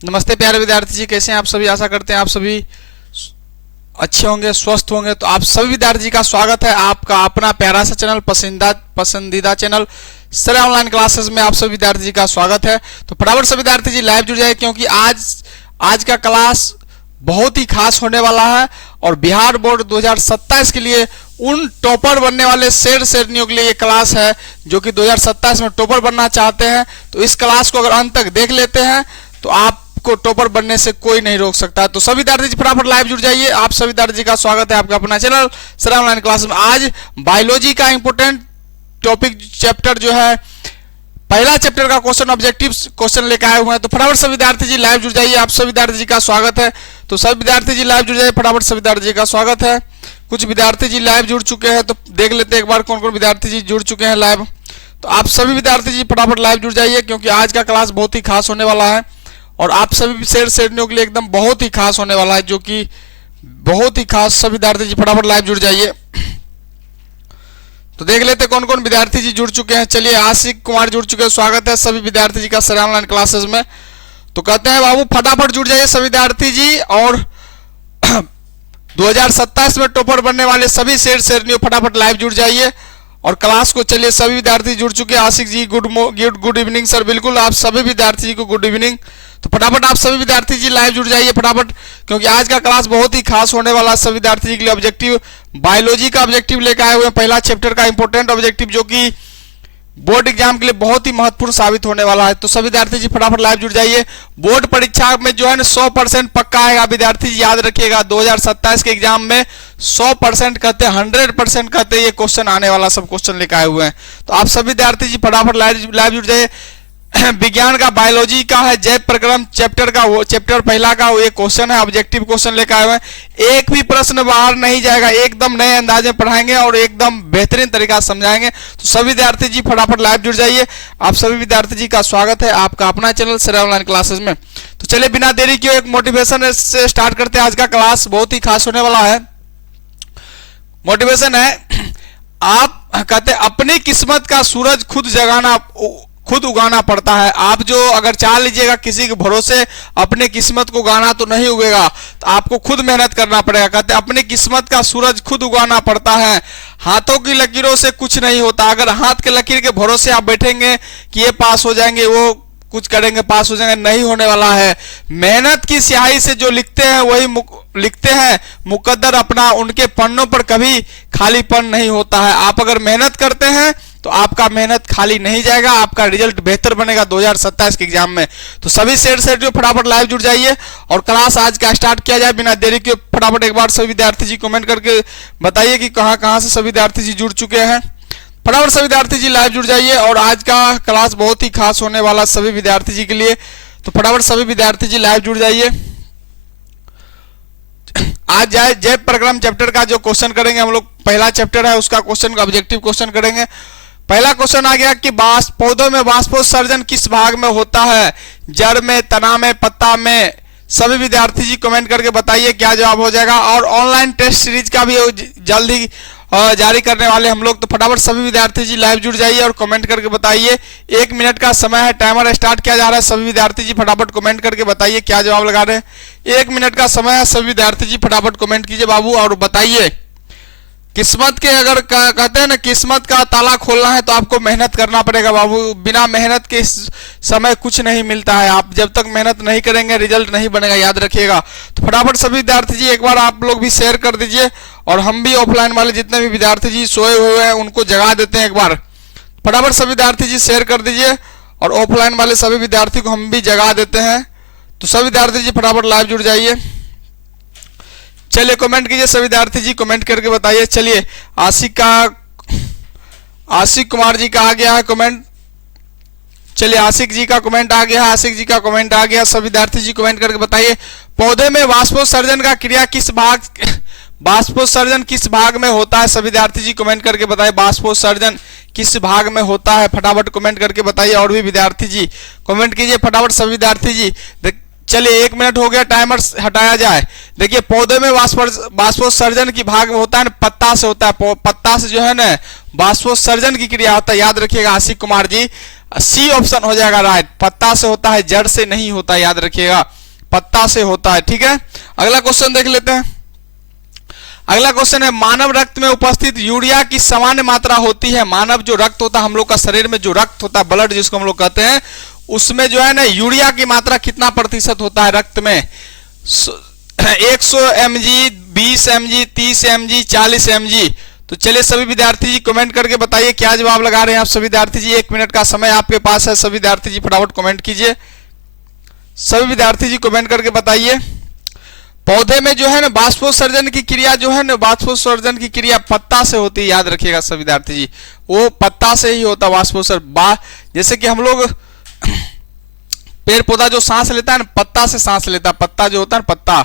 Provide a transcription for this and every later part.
नमस्ते प्यारे विद्यार्थी जी, कैसे हैं आप सभी। आशा करते हैं आप सभी अच्छे होंगे, स्वस्थ होंगे। तो आप सभी विद्यार्थी जी का स्वागत है आपका अपना प्यारा सा चैनल, पसंदीदा चैनल सर ऑनलाइन क्लासेस में आप सभी विद्यार्थी जी का स्वागत है। तो फटाफट से विद्यार्थी जी लाइव जुड़ जाए, क्योंकि आज का क्लास बहुत ही खास होने वाला है और बिहार बोर्ड 2027 के लिए उन टॉपर बनने वाले शेरनियों के लिए ये क्लास है जो कि 2027 में टॉपर बनना चाहते हैं। तो इस क्लास को अगर अंत तक देख लेते हैं तो आपको टॉपर बनने से कोई नहीं रोक सकता। तो सभी विद्यार्थी जी फटाफट लाइव जुड़ जाइए। आप सभी विद्यार्थी जी का स्वागत है आपका अपना चैनल सर ऑनलाइन क्लास में। आज बायोलॉजी का इंपोर्टेंट टॉपिक चैप्टर जो है, पहला चैप्टर का क्वेश्चन ऑब्जेक्टिव क्वेश्चन लेकर आए हुए हैं। तो फटाफट सभी विद्यार्थी जी लाइव जुड़ जाइए। आप सभी विद्यार्थी जी का स्वागत है। तो सभी विद्यार्थी जी लाइव जुड़ जाइए, फटाफट सभी विद्यार्थी जी का स्वागत है। कुछ विद्यार्थी जी लाइव जुड़ चुके हैं, तो देख लेते हैं एक बार कौन कौन विद्यार्थी जी जुड़ चुके हैं लाइव। तो आप सभी विद्यार्थी जी फटाफट लाइव जुड़ जाइए, क्योंकि आज का क्लास बहुत ही खास होने वाला है और आप सभी शेरनियों के लिए एकदम बहुत ही खास होने वाला है, जो कि बहुत ही खास। सभी विद्यार्थी जी फटाफट लाइव जुड़ जाइए। तो देख लेते कौन कौन विद्यार्थी जी जुड़ चुके हैं। चलिए, आशिक कुमार जुड़ चुके हैं, स्वागत है सभी विद्यार्थी जी का सर ऑनलाइन क्लासेस में। तो कहते हैं बाबू फटाफट जुड़ जाइए सभी विद्यार्थी जी, और 2027 में टॉपर बनने वाले सभी शेरनियों फटाफट लाइव जुड़ जाइए और क्लास को। चलिए, सभी विद्यार्थी जुड़ चुके हैं। आशिक जी गुड इवनिंग सर। बिल्कुल, आप सभी विद्यार्थी जी को गुड इवनिंग। तो फटाफट आप सभी विद्यार्थी जी लाइव जुड़ जाइए फटाफट, क्योंकि आज का क्लास बहुत ही खास होने वाला है सभी विद्यार्थी जी के लिए। ऑब्जेक्टिव बायोलॉजी का ऑब्जेक्टिव लेकर आए हुए हैं, पहला चैप्टर का इंपोर्टेंट ऑब्जेक्टिव, जो कि बोर्ड एग्जाम के लिए बहुत ही महत्वपूर्ण साबित होने वाला है। तो सभी विद्यार्थी जी फटाफट लाइव जुड़ जाइए। बोर्ड परीक्षा में जो है ना 100% पक्का आएगा विद्यार्थी जी, याद रखिएगा। 2027 के एग्जाम में 100% कहते हैं, 100% कहते हैं ये क्वेश्चन आने वाला, सब क्वेश्चन लेकर आए हुए हैं। तो आप सभी विद्यार्थी जी फटाफट लाइव जुड़ जाइए। विज्ञान का बायोलॉजी का है जैव प्रक्रम चैप्टर का, वो चैप्टर पहला का वो एक क्वेश्चन है, ऑब्जेक्टिव क्वेश्चन लेकर आए हुए हैं। एक भी प्रश्न बाहर नहीं जाएगा, एकदम नए अंदाज में पढ़ाएंगे और एकदम बेहतरीन तरीका से समझाएंगे। तो सभी विद्यार्थी जी फटाफट लाइव जुड़ जाइए। आप सभी विद्यार्थी जी का स्वागत है आपका अपना चैनल सर ऑनलाइन क्लासेस में। तो चलिए, बिना देरी किए एक मोटिवेशन से स्टार्ट करते हैं। आज का क्लास बहुत ही खास होने वाला है। मोटिवेशन है, आप कहते हैं अपनी किस्मत का सूरज खुद उगाना पड़ता है। आप जो अगर चाह लीजिएगा किसी के भरोसे अपने किस्मत को उगाना, तो नहीं उगेगा, तो आपको खुद मेहनत करना पड़ेगा। कहते हैं अपनी किस्मत का सूरज खुद उगाना पड़ता है, हाथों की लकीरों से कुछ नहीं होता। अगर हाथ के लकीर के भरोसे आप बैठेंगे कि ये पास हो जाएंगे, वो कुछ करेंगे पास हो जाएंगे, नहीं होने वाला है। मेहनत की स्याही से जो लिखते हैं वही लिखते हैं मुकद्दर अपना, उनके पन्नों पर कभी खालीपन नहीं होता है। आप अगर मेहनत करते हैं तो आपका मेहनत खाली नहीं जाएगा, आपका रिजल्ट बेहतर बनेगा 2027 के एग्जाम में। तो सभी शेरनियों फटाफट लाइव जुड़ जाइए और क्लास आज का स्टार्ट किया जाए बिना देरी के। फटाफट एक बार सभी विद्यार्थी जी कमेंट करके बताइए कि कहां से सभी विद्यार्थी जी जुड़ चुके हैं। फटाफट सभी विद्यार्थी जी लाइव जुड़ जाइए और आज का क्लास बहुत ही खास होने वाला सभी विद्यार्थी जी के लिए। तो फटाफट सभी विद्यार्थी जी लाइव जुड़ जाइए। आज जाए जैव प्रक्रम चैप्टर का जो क्वेश्चन करेंगे हम लोग, पहला चैप्टर है उसका क्वेश्चन का ऑब्जेक्टिव क्वेश्चन करेंगे। पहला क्वेश्चन आ गया कि पौधों में वाष्पोत्सर्जन किस भाग में होता है, जड़ में, तना में, पत्ता में। सभी विद्यार्थी जी कमेंट करके बताइए क्या जवाब हो जाएगा। और ऑनलाइन टेस्ट सीरीज का भी जल्द ही जारी करने वाले हम लोग। तो फटाफट सभी विद्यार्थी जी लाइव जुड़ जाइए और कमेंट करके बताइए। 1 मिनट का समय है, टाइमर स्टार्ट किया जा रहा है। सभी विद्यार्थी जी फटाफट कमेंट करके बताइए क्या जवाब लगा रहे हैं। 1 मिनट का समय है, सभी विद्यार्थी जी फटाफट कमेंट कीजिए बाबू और बताइए। किस्मत के अगर कहते हैं ना किस्मत का ताला खोलना है तो आपको मेहनत करना पड़ेगा बाबू। बिना मेहनत के इस समय कुछ नहीं मिलता है। आप जब तक मेहनत नहीं करेंगे रिजल्ट नहीं बनेगा, याद रखिएगा। तो फटाफट सभी विद्यार्थी जी एक बार आप लोग भी शेयर कर दीजिए और हम भी ऑफलाइन वाले जितने भी विद्यार्थी जी सोए हुए हैं उनको जगा देते हैं। एक बार फटाफट सभी विद्यार्थी जी शेयर कर दीजिए और ऑफलाइन वाले सभी विद्यार्थी को हम भी जगा देते हैं। तो सभी विद्यार्थी जी फटाफट लाइव जुड़ जाइए। चलिए, कमेंट कीजिए सभी विद्यार्थी जी, कमेंट करके बताइए। चलिए, आशिक कुमार जी का आ गया है कमेंट। चलिए, आशिक जी का कमेंट आ गया है, आशिक जी का कमेंट आ गया। सभी विद्यार्थी जी कमेंट करके बताइए पौधे में वाष्पोत्सर्जन का क्रिया वाष्पोत्सर्जन किस भाग में होता है। सभी विद्यार्थी जी कमेंट करके बताइए वाष्पोत्सर्जन किस भाग में होता है। फटाफट कमेंट करके बताइए और भी विद्यार्थी जी कमेंट कीजिए फटाफट सभी विद्यार्थी जी। चलिए, 1 मिनट हो गया, टाइमर हटाया जाए। देखिए, पौधे में वाष्पोत्सर्जन की भाग में होता है ना, पत्ता से होता है। पत्ता से जो है ना वाष्पोत्सर्जन की क्रिया होता है, याद रखिएगा आशिक कुमार जी। सी ऑप्शन हो जाएगा राइट, पत्ता से होता है, जड़ से नहीं होता, याद रखिएगा, पत्ता से होता है। ठीक है, अगला क्वेश्चन देख लेते हैं। अगला क्वेश्चन है, मानव रक्त में उपस्थित यूरिया की सामान्य मात्रा होती है। मानव जो रक्त होता है, हम लोग का शरीर में जो रक्त होता है, ब्लड जिसको हम लोग कहते हैं, उसमें जो है ना यूरिया की मात्रा कितना प्रतिशत होता है रक्त में? 100 mg, 20 mg, 30 mg, 40 mg। तो चलिए सभी विद्यार्थी जी कमेंट करके बताइए क्या जवाब लगा रहे हैं आप सभी विद्यार्थी जी। 1 मिनट का समय आपके पास है, सभी विद्यार्थी जी फटाफट कमेंट कीजिए। सभी विद्यार्थी जी कमेंट करके बताइए। पौधे में जो है ना बाष्पोत्सर्जन की क्रिया जो है ना, बाष्पोत्सर्जन की क्रिया पत्ता से होती है, याद रखिएगा सभी विद्यार्थी जी, वो पत्ता से ही होता है बाष्पोत्सर्जन। जैसे कि हम लोग पेड़ पौधा जो सांस लेता है ना, पत्ता से सांस लेता है। पत्ता जो होता है ना,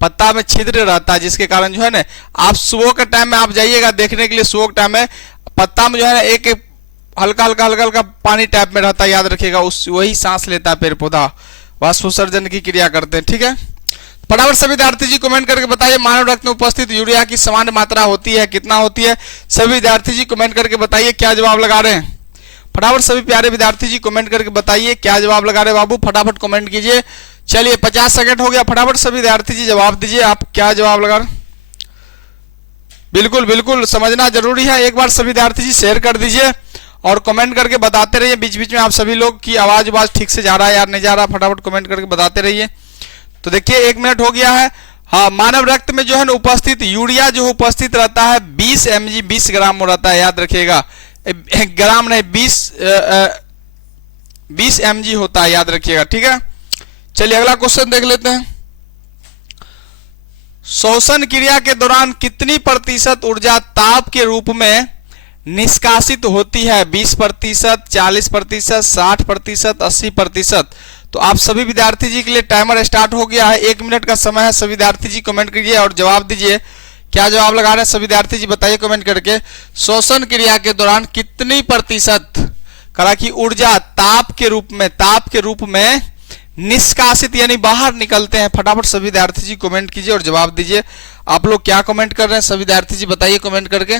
पत्ता में छिद्र रहता है, जिसके कारण जो है ना, आप सुबह के टाइम में आप जाइएगा देखने के लिए, सुबह के टाइम में पत्ता में जो है ना एक हल्का हल्का हल्का हल्का पानी टाइप में रहता है, याद रखिएगा, उस वही सांस लेता है पेड़ पौधा, बाष्पोत्सर्जन की क्रिया करते हैं। ठीक है, फटाफट सभी विद्यार्थी जी कमेंट करके बताइए मानव रक्त में उपस्थित यूरिया की सामान्य मात्रा होती है, कितना होती है? सभी विद्यार्थी जी कमेंट करके बताइए क्या जवाब लगा रहे हैं। फटाफट सभी प्यारे विद्यार्थी जी कमेंट करके बताइए क्या जवाब लगा रहे हैं। बाबू फटाफट कमेंट कीजिए। चलिए 50 सेकंड हो गया, फटाफट सभी विद्यार्थी जी जवाब दीजिए, आप क्या जवाब लगा रहे हैं। बिल्कुल बिल्कुल समझना जरूरी है, एक बार सभी विद्यार्थी जी शेयर कर दीजिए और कमेंट करके बताते रहिए। बीच बीच में आप सभी लोग की आवाज ठीक से जा रहा है या नहीं जा रहा, फटाफट कमेंट करके बताते रहिए। तो देखिए 1 मिनट हो गया है। हाँ, मानव रक्त में जो है ना उपस्थित यूरिया जो उपस्थित रहता है 20 mg, 20 ग्राम में रहता है, याद रखिएगा, ग्राम नहीं 20 mg होता है, याद रखिएगा। ठीक है, चलिए अगला क्वेश्चन देख लेते हैं। श्वसन क्रिया के दौरान कितनी प्रतिशत ऊर्जा ताप के रूप में निष्कासित होती है? 20%, 40%, 60%, 80%। तो आप सभी विद्यार्थी जी के लिए टाइमर स्टार्ट हो गया है, 1 मिनट का समय है। सभी विद्यार्थी जी कमेंट कीजिए और जवाब दीजिए क्या जवाब लगा रहे हैं। सभी विद्यार्थी जी बताइए कमेंट करके, श्वसन क्रिया के दौरान कितनी प्रतिशत करा की ऊर्जा ताप के रूप में निष्कासित यानी बाहर निकलते हैं? फटाफट सभी विद्यार्थी जी कमेंट कीजिए और जवाब दीजिए। आप लोग क्या कमेंट कर रहे हैं सभी विद्यार्थी जी बताइए कमेंट करके।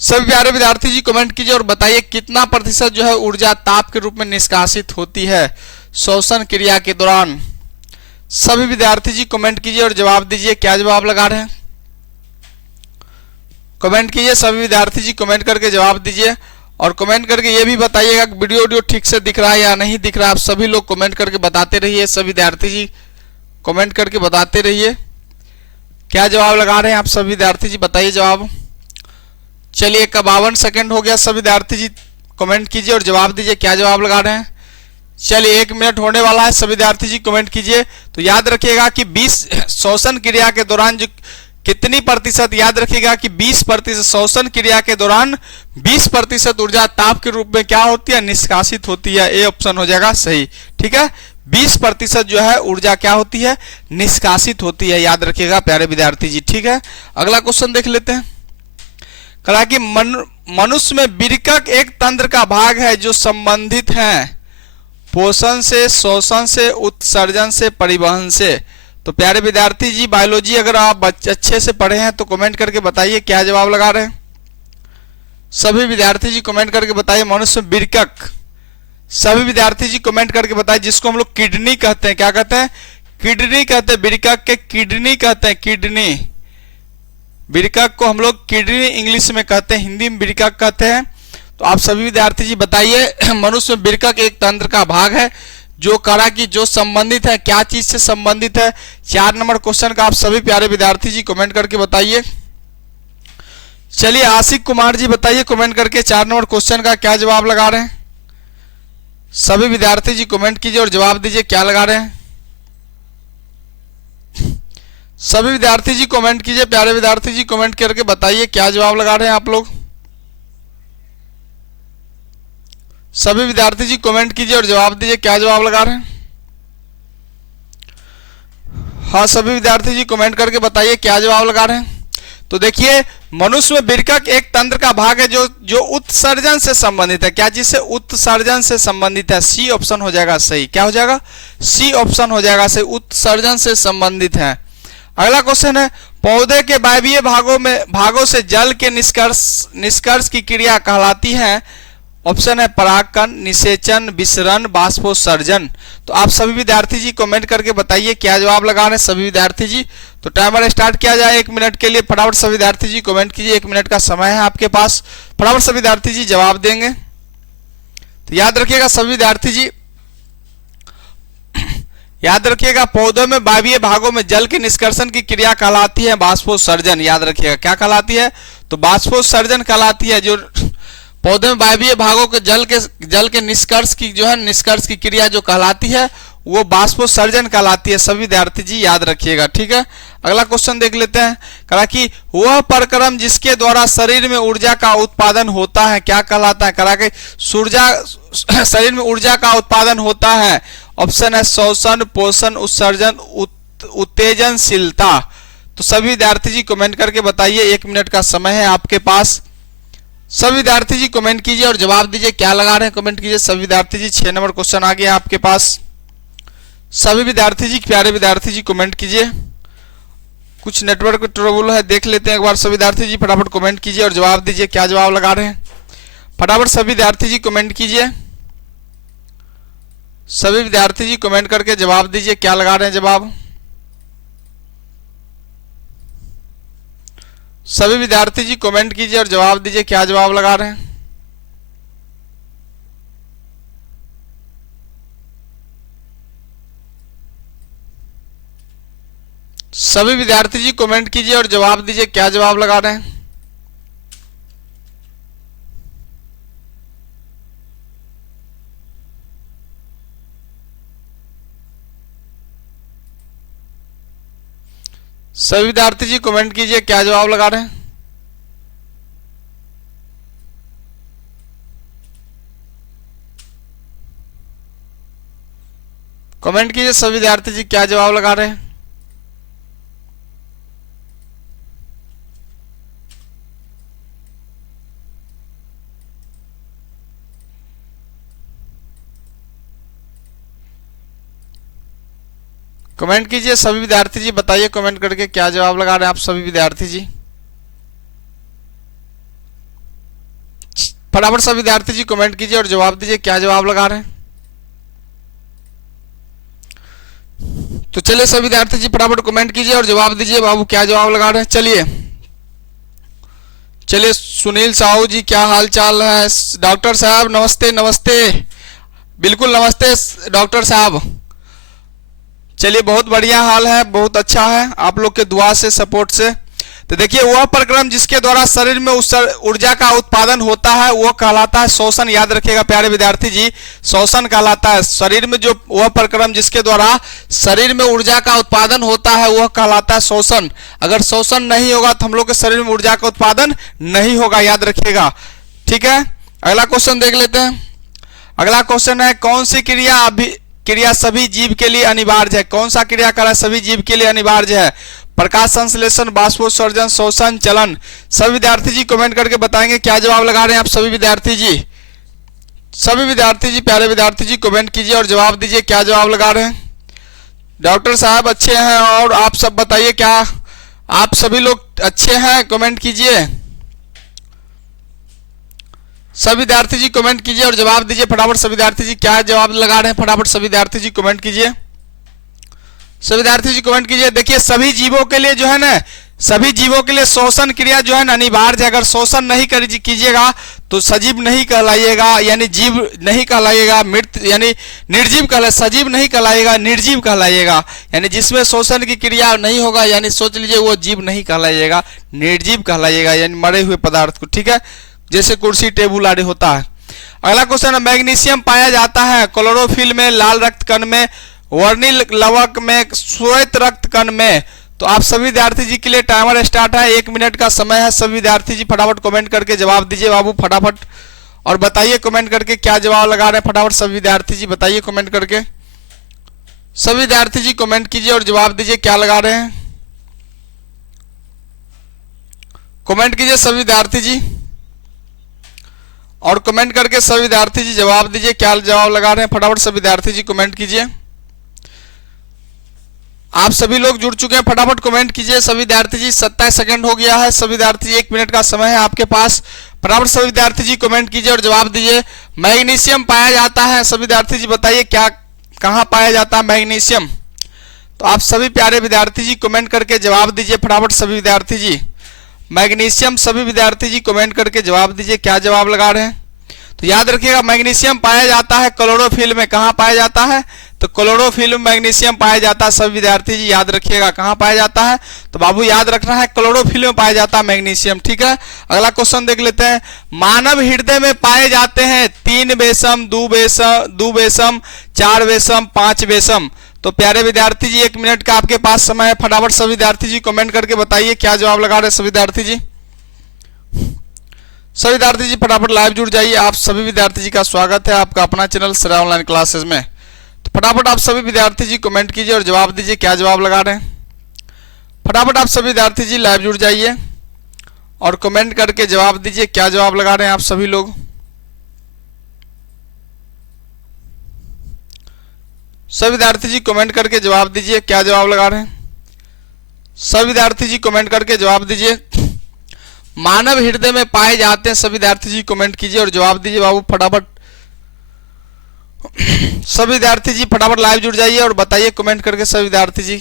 सभी प्यारे विद्यार्थी जी कमेंट कीजिए और बताइए कितना प्रतिशत जो है ऊर्जा ताप के रूप में निष्कासित होती है श्वसन क्रिया के दौरान। सभी विद्यार्थी जी कमेंट कीजिए और जवाब दीजिए क्या जवाब लगा रहे हैं। कमेंट कीजिए सभी विद्यार्थी जी कमेंट करके जवाब दीजिए और कमेंट करके ये भी बताइएगा कि वीडियो ठीक से दिख रहा है या नहीं दिख रहा है। आप सभी लोग कमेंट करके बताते रहिए, सभी विद्यार्थी जी कमेंट करके बताते रहिए क्या जवाब लगा रहे हैं आप सभी विद्यार्थी जी बताइए जवाब। चलिए 52 सेकंड हो गया, सभी विद्यार्थी जी कमेंट कीजिए और जवाब दीजिए क्या जवाब लगा रहे हैं। चलिए 1 मिनट होने वाला है, सभी विद्यार्थी जी कमेंट कीजिए। तो याद रखिएगा कि 20 श्वसन क्रिया के दौरान जो कितनी प्रतिशत, याद रखिएगा कि 20% श्वसन क्रिया के दौरान 20% ऊर्जा ताप के रूप में क्या होती है निष्कासित होती है। ए ऑप्शन हो जाएगा सही। ठीक है, 20% जो है ऊर्जा क्या होती है निष्कासित होती है, याद रखिएगा प्यारे विद्यार्थी जी। ठीक है, अगला क्वेश्चन देख लेते हैं। कहा कि मनुष्य में विरकक एक तंत्र का भाग है जो संबंधित है पोषण से, श्वसन से, उत्सर्जन से, परिवहन से। तो प्यारे विद्यार्थी जी बायोलॉजी अगर आप अच्छे से पढ़े हैं तो कमेंट करके बताइए क्या जवाब लगा रहे हैं। सभी विद्यार्थी जी कमेंट करके बताइए मनुष्य में विरकक। सभी विद्यार्थी जी कमेंट करके बताइए जिसको हम लोग किडनी कहते हैं, क्या कहते हैं किडनी कहते हैं, विरकक के किडनी कहते हैं, किडनी। विरकक को हम लोग किडनी इंग्लिश में कहते हैं, हिंदी में विरकक कहते हैं। तो आप सभी विद्यार्थी जी बताइए मनुष्य में विरकक एक तंत्र का भाग है जो करा कि जो संबंधित है, क्या चीज से संबंधित है। 4 नंबर क्वेश्चन का आप सभी प्यारे विद्यार्थी जी कमेंट करके बताइए। चलिए आशिक कुमार जी बताइए कमेंट करके 4 नंबर क्वेश्चन का क्या जवाब लगा रहे हैं। सभी विद्यार्थी जी कमेंट कीजिए और जवाब दीजिए क्या लगा रहे हैं। सभी विद्यार्थी जी कमेंट कीजिए, प्यारे विद्यार्थी जी कमेंट करके बताइए क्या जवाब लगा रहे हैं आप लोग। सभी विद्यार्थी जी कमेंट कीजिए और जवाब दीजिए क्या जवाब लगा रहे हैं। हाँ सभी विद्यार्थी जी कमेंट करके बताइए क्या जवाब लगा रहे हैं। तो देखिए मनुष्य में विरकक एक तंत्र का भाग है जो उत्सर्जन से संबंधित है। क्या चीज से? उत्सर्जन से संबंधित है। सी ऑप्शन हो जाएगा सही। क्या हो जाएगा? सी ऑप्शन हो जाएगा सही, उत्सर्जन से संबंधित है। अगला क्वेश्चन है पौधे के वायवीय भागों से जल के निष्कर्ष की क्रिया कहलाती है ऑप्शन है परागकण, निषेचन, विसरण, बाष्पोत्सर्जन। तो आप सभी विद्यार्थी जी कमेंट करके बताइए क्या जवाब लगा रहे हैं सभी विद्यार्थी जी। तो टाइमर स्टार्ट किया जाए 1 मिनट के लिए। फटाफट सभी विद्यार्थी जी कमेंट कीजिए, 1 मिनट का समय है आपके पास। फटाफट सभी विद्यार्थी जी जवाब देंगे। तो याद रखिएगा सभी विद्यार्थी जी, याद रखिएगा पौधों में वायवीय भागों में जल के निष्कर्षण की क्रिया कहलाती है बाष्पोत्सर्जन। याद रखिएगा क्या कहलाती है, तो बाष्पोत्सर्जन कहलाती है। जो पौधे में वायवीय भागों के जल के निष्कर्ष की जो है निष्कर्ष की क्रिया जो कहलाती है वो बाष्पोत्सर्जन कहलाती है। सभी विद्यार्थी जी याद रखिएगा, ठीक है। अगला क्वेश्चन देख लेते हैं। कहा कि वह प्रक्रम जिसके द्वारा शरीर में ऊर्जा का उत्पादन होता है क्या कहलाता है। कहा कि शरीर में ऊर्जा का उत्पादन होता है। ऑप्शन है श्वसन, पोषण, उत्सर्जन, उत्तेजनशीलता। तो सभी विद्यार्थी जी कमेंट करके बताइए, 1 मिनट का समय है आपके पास। सभी विद्यार्थी जी कमेंट कीजिए और जवाब दीजिए क्या लगा रहे हैं, कमेंट कीजिए सभी विद्यार्थी जी। 6 नंबर क्वेश्चन आ गया आपके पास। सभी विद्यार्थी जी, प्यारे विद्यार्थी जी कमेंट कीजिए। कुछ नेटवर्क ट्रबल है, देख लेते हैं एक बार। सभी विद्यार्थी जी फटाफट कमेंट कीजिए और जवाब दीजिए क्या जवाब लगा रहे हैं। फटाफट सभी विद्यार्थी जी कमेंट कीजिए। सभी विद्यार्थी जी कमेंट करके जवाब दीजिए क्या लगा रहे हैं जवाब। सभी विद्यार्थी जी कमेंट कीजिए और जवाब दीजिए क्या जवाब लगा रहे हैं। सभी विद्यार्थी जी कमेंट कीजिए और जवाब दीजिए क्या जवाब लगा रहे हैं। सभी विद्यार्थी जी कमेंट कीजिए क्या जवाब लगा रहे हैं। कमेंट कीजिए सभी विद्यार्थी जी क्या जवाब लगा रहे हैं। कमेंट कीजिए सभी विद्यार्थी जी, बताइए कमेंट करके क्या जवाब लगा रहे हैं आप सभी विद्यार्थी जी। फटाफट सभी विद्यार्थी जी कमेंट कीजिए और जवाब दीजिए क्या जवाब लगा रहे हैं। तो चलिए सभी विद्यार्थी जी फटाफट कमेंट कीजिए और जवाब दीजिए बाबू क्या जवाब लगा रहे हैं। चलिए सुनील साहू जी क्या हाल चाल है। डॉक्टर साहब नमस्ते नमस्ते, बिल्कुल नमस्ते डॉक्टर साहब। चलिए बहुत बढ़िया हाल है, बहुत अच्छा है आप लोग के दुआ से, सपोर्ट से। तो देखिए वह प्रक्रम जिसके द्वारा शरीर में उस ऊर्जा का उत्पादन होता है वो कहलाता है श्वसन। याद रखिएगा प्यारे विद्यार्थी जी, श्वसन कहलाता है। शरीर में जो वह प्रक्रम जिसके द्वारा शरीर में ऊर्जा का उत्पादन होता है वह कहलाता है श्वसन। अगर श्वसन नहीं होगा तो हम लोग के शरीर में ऊर्जा का उत्पादन नहीं होगा, याद रखिएगा, ठीक है। अगला क्वेश्चन देख लेते हैं। अगला क्वेश्चन है कौन सी क्रिया सभी जीव के लिए अनिवार्य है। कौन सा क्रिया करा सभी जीव के लिए अनिवार्य है। प्रकाश संश्लेषण, बाष्पोत्सर्जन, श्वसन, चलन। सभी विद्यार्थी जी कमेंट करके बताएंगे क्या जवाब लगा रहे हैं आप सभी विद्यार्थी जी। सभी विद्यार्थी जी, प्यारे विद्यार्थी जी कमेंट कीजिए और जवाब दीजिए क्या जवाब लगा रहे हैं। डॉक्टर साहब अच्छे हैं और आप सब बताइए क्या आप सभी लोग अच्छे हैं, कमेंट कीजिए। सभी विद्यार्थी जी कमेंट कीजिए और जवाब दीजिए फटाफट। सभी विद्यार्थी जी क्या जवाब लगा रहे हैं, फटाफट सभी विद्यार्थी जी कमेंट कीजिए। सभी विद्यार्थी जी कमेंट कीजिए। देखिए सभी जीवों के लिए जो है ना, सभी जीवों के लिए श्वसन क्रिया जो है ना अनिवार्य है। अगर श्वसन नहीं कीजिएगा तो सजीव नहीं कहलाइएगा, यानी जीव नहीं कहलाइएगा, मृत यानी निर्जीव कहला, सजीव नहीं कहलाइएगा, निर्जीव कहलाइएगा। यानी जिसमें श्वसन की क्रिया नहीं होगा यानी सोच लीजिए वो जीव नहीं कहलाइएगा, निर्जीव कहलाइएगा, यानी मरे हुए पदार्थ को, ठीक है, जैसे कुर्सी टेबुल आदि होता है। अगला क्वेश्चन है मैग्नीशियम पाया जाता है क्लोरोफिल में, लाल रक्त कण में, वर्णिल लवक में, श्वेत रक्त कण में। तो आप सभी विद्यार्थी जी के लिए टाइमर स्टार्ट है, 1 मिनट का समय है। सभी विद्यार्थी जी फटाफट कमेंट करके जवाब दीजिए बाबू फटाफट, और बताइए कमेंट करके क्या जवाब लगा रहे हैं। फटाफट सभी विद्यार्थी जी बताइए कमेंट करके। सभी विद्यार्थी जी कमेंट कीजिए और जवाब दीजिए क्या लगा रहे हैं। कमेंट कीजिए सभी विद्यार्थी जी और कमेंट करके सभी विद्यार्थी जी जवाब दीजिए क्या जवाब लगा रहे हैं। फटाफट सभी विद्यार्थी जी कमेंट कीजिए। आप सभी लोग जुड़ चुके हैं, फटाफट कमेंट कीजिए सभी विद्यार्थी जी। 27 सेकंड हो गया है। सभी विद्यार्थी 1 मिनट का समय है आपके पास, फटाफट सभी विद्यार्थी जी कमेंट कीजिए और जवाब दीजिए। मैग्नीशियम पाया जाता है, सभी विद्यार्थी जी बताइए क्या कहाँ पाया जाता है मैग्नीशियम। तो आप सभी प्यारे विद्यार्थी जी कमेंट करके जवाब दीजिए फटाफट सभी विद्यार्थी जी। मैग्नीशियम सभी विद्यार्थी जी कमेंट करके जवाब दीजिए क्या जवाब लगा रहे हैं। तो याद रखिएगा मैग्नीशियम पाया जाता है क्लोरोफिल में। कहाँ पाया जाता है? तो क्लोरोफिल में मैग्नीशियम पाया जाता है। सभी विद्यार्थी जी याद रखिएगा कहाँ पाया जाता है। तो बाबू याद रखना है क्लोरोफिल में पाया जाता है मैग्नीशियम। ठीक है, अगला क्वेश्चन देख लेते हैं। मानव हृदय में पाए जाते हैं 3 बेसम, 2 बेसम, 4 बेसम, 5 बेसम। तो प्यारे विद्यार्थी जी 1 मिनट का आपके पास समय है, फटाफट सभी विद्यार्थी जी कमेंट करके बताइए क्या जवाब लगा रहे हैं सभी विद्यार्थी जी। सभी विद्यार्थी जी फटाफट लाइव जुड़ जाइए। आप सभी विद्यार्थी जी का स्वागत है आपका अपना चैनल श्रेया ऑनलाइन क्लासेस में। तो फटाफट आप सभी विद्यार्थी जी कमेंट कीजिए और जवाब दीजिए क्या जवाब लगा रहे हैं। फटाफट आप सभी विद्यार्थी जी लाइव जुड़ जाइए और कमेंट करके जवाब दीजिए क्या जवाब लगा रहे हैं आप सभी लोग। सभी विद्यार्थी जी कमेंट करके जवाब दीजिए क्या जवाब लगा रहे हैं। सभी विद्यार्थी जी कमेंट करके जवाब दीजिए। मानव हृदय में पाए जाते हैं, सभी विद्यार्थी जी कमेंट कीजिए और जवाब दीजिए बाबू फटाफट। सभी विद्यार्थी जी फटाफट लाइव जुड़ जाइए और बताइए कमेंट करके सभी विद्यार्थी जी।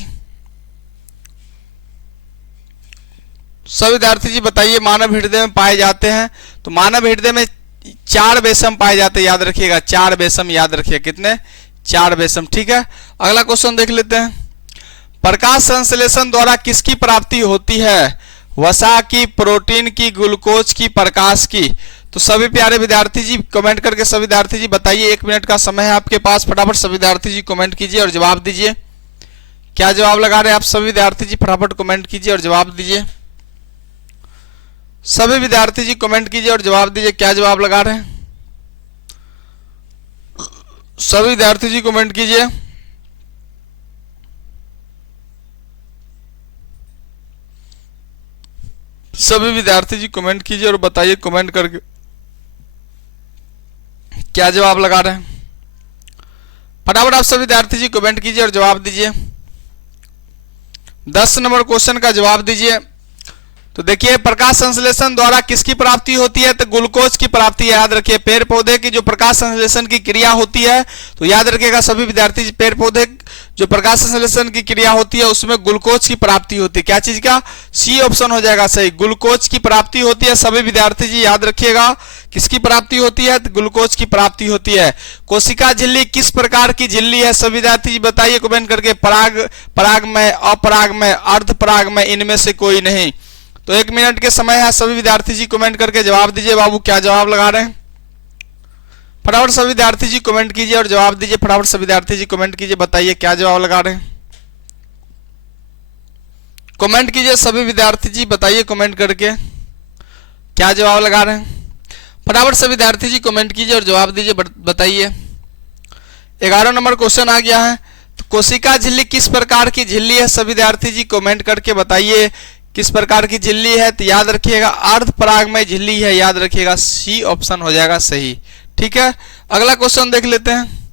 सभी विद्यार्थी जी बताइए मानव हृदय में पाए जाते हैं। तो मानव हृदय में 4 बेसम पाए जाते हैं, याद रखिएगा 4 बेसम, याद रखिए कितने 4 बेसम। ठीक है, अगला क्वेश्चन देख लेते हैं। प्रकाश संश्लेषण द्वारा किसकी प्राप्ति होती है? वसा की, प्रोटीन की, ग्लूकोज की, प्रकाश की। तो सभी प्यारे विद्यार्थी जी कमेंट करके सभी विद्यार्थी जी बताइए। 1 मिनट का समय है आपके पास, फटाफट सभी विद्यार्थी जी कमेंट कीजिए और जवाब दीजिए क्या जवाब लगा रहे हैं आप सभी विद्यार्थी जी। फटाफट कमेंट कीजिए और जवाब दीजिए। सभी विद्यार्थी जी कमेंट कीजिए और जवाब दीजिए क्या जवाब लगा रहे हैं। सभी विद्यार्थी जी कमेंट कीजिए। सभी विद्यार्थी जी कमेंट कीजिए और बताइए कमेंट करके क्या जवाब लगा रहे हैं। फटाफट आप सभी विद्यार्थी जी कमेंट कीजिए और जवाब दीजिए। 10 नंबर क्वेश्चन का जवाब दीजिए। तो देखिए प्रकाश संश्लेषण द्वारा किसकी प्राप्ति होती है? तो ग्लूकोज की प्राप्ति है। याद रखिए पेड़ पौधे की जो प्रकाश संश्लेषण की क्रिया होती है, तो याद रखिएगा सभी विद्यार्थी जी पेड़ पौधे जो प्रकाश संश्लेषण की क्रिया होती है उसमें ग्लूकोज की प्राप्ति होती है। क्या चीज का? सी ऑप्शन हो जाएगा सही, ग्लूकोज की प्राप्ति होती है। सभी विद्यार्थी जी याद रखिएगा किसकी प्राप्ति होती है? तो ग्लूकोज की प्राप्ति होती है। कोशिका झिल्ली किस प्रकार की झिल्ली है? सभी विद्यार्थी जी बताइए कमेंट करके। पराग में, अपराग में, अर्ध पराग में, इनमें से कोई नहीं। तो 1 मिनट के समय है, सभी विद्यार्थी जी कमेंट करके जवाब दीजिए बाबू क्या जवाब लगा रहे हैं। फटाफट सभी विद्यार्थी जी कमेंट कीजिए और जवाब दीजिए। फटाफट सभी विद्यार्थी जी कमेंट कीजिए, बताइए क्या जवाब लगा रहे हैं। कमेंट कीजिए सभी विद्यार्थी जी, बताइए कमेंट करके क्या जवाब लगा रहे हैं। फटाफट सभी विद्यार्थी जी कमेंट कीजिए और जवाब दीजिए, बताइए। 11 नंबर क्वेश्चन आ गया है। तो कोशिका झिल्ली किस प्रकार की झिल्ली है? सभी विद्यार्थी जी कमेंट करके बताइए किस प्रकार की झिल्ली है। तो याद रखिएगा अर्ध परागमय झिल्ली है, याद रखिएगा सी ऑप्शन हो जाएगा सही। ठीक है, अगला क्वेश्चन देख लेते हैं।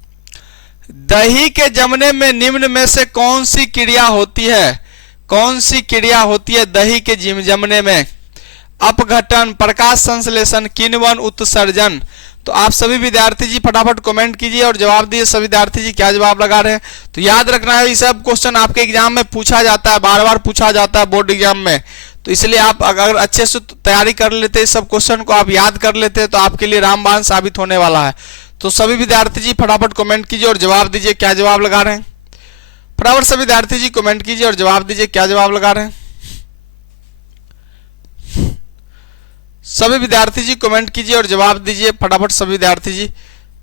दही के जमने में निम्न में से कौन सी क्रिया होती है? कौन सी क्रिया होती है दही के जमने में? अपघटन, प्रकाश संश्लेषण, किण्वन, उत्सर्जन। तो आप सभी विद्यार्थी जी फटाफट कमेंट कीजिए और जवाब दीजिए सभी विद्यार्थी जी क्या जवाब लगा रहे हैं। तो याद रखना है ये सब क्वेश्चन आपके एग्जाम में पूछा जाता है, बार बार पूछा जाता है बोर्ड एग्जाम में। तो इसलिए आप अगर अच्छे से तैयारी कर लेते, इस सब क्वेश्चन को आप याद कर लेते, तो आपके लिए रामबाण साबित होने वाला है। तो सभी विद्यार्थी जी फटाफट कमेंट कीजिए और जवाब दीजिए क्या जवाब लगा रहे हैं। फटाफट सभी विद्यार्थी जी कमेंट कीजिए और जवाब दीजिए क्या जवाब लगा रहे हैं। सभी विद्यार्थी जी कमेंट कीजिए और जवाब दीजिए। फटाफट सभी विद्यार्थी जी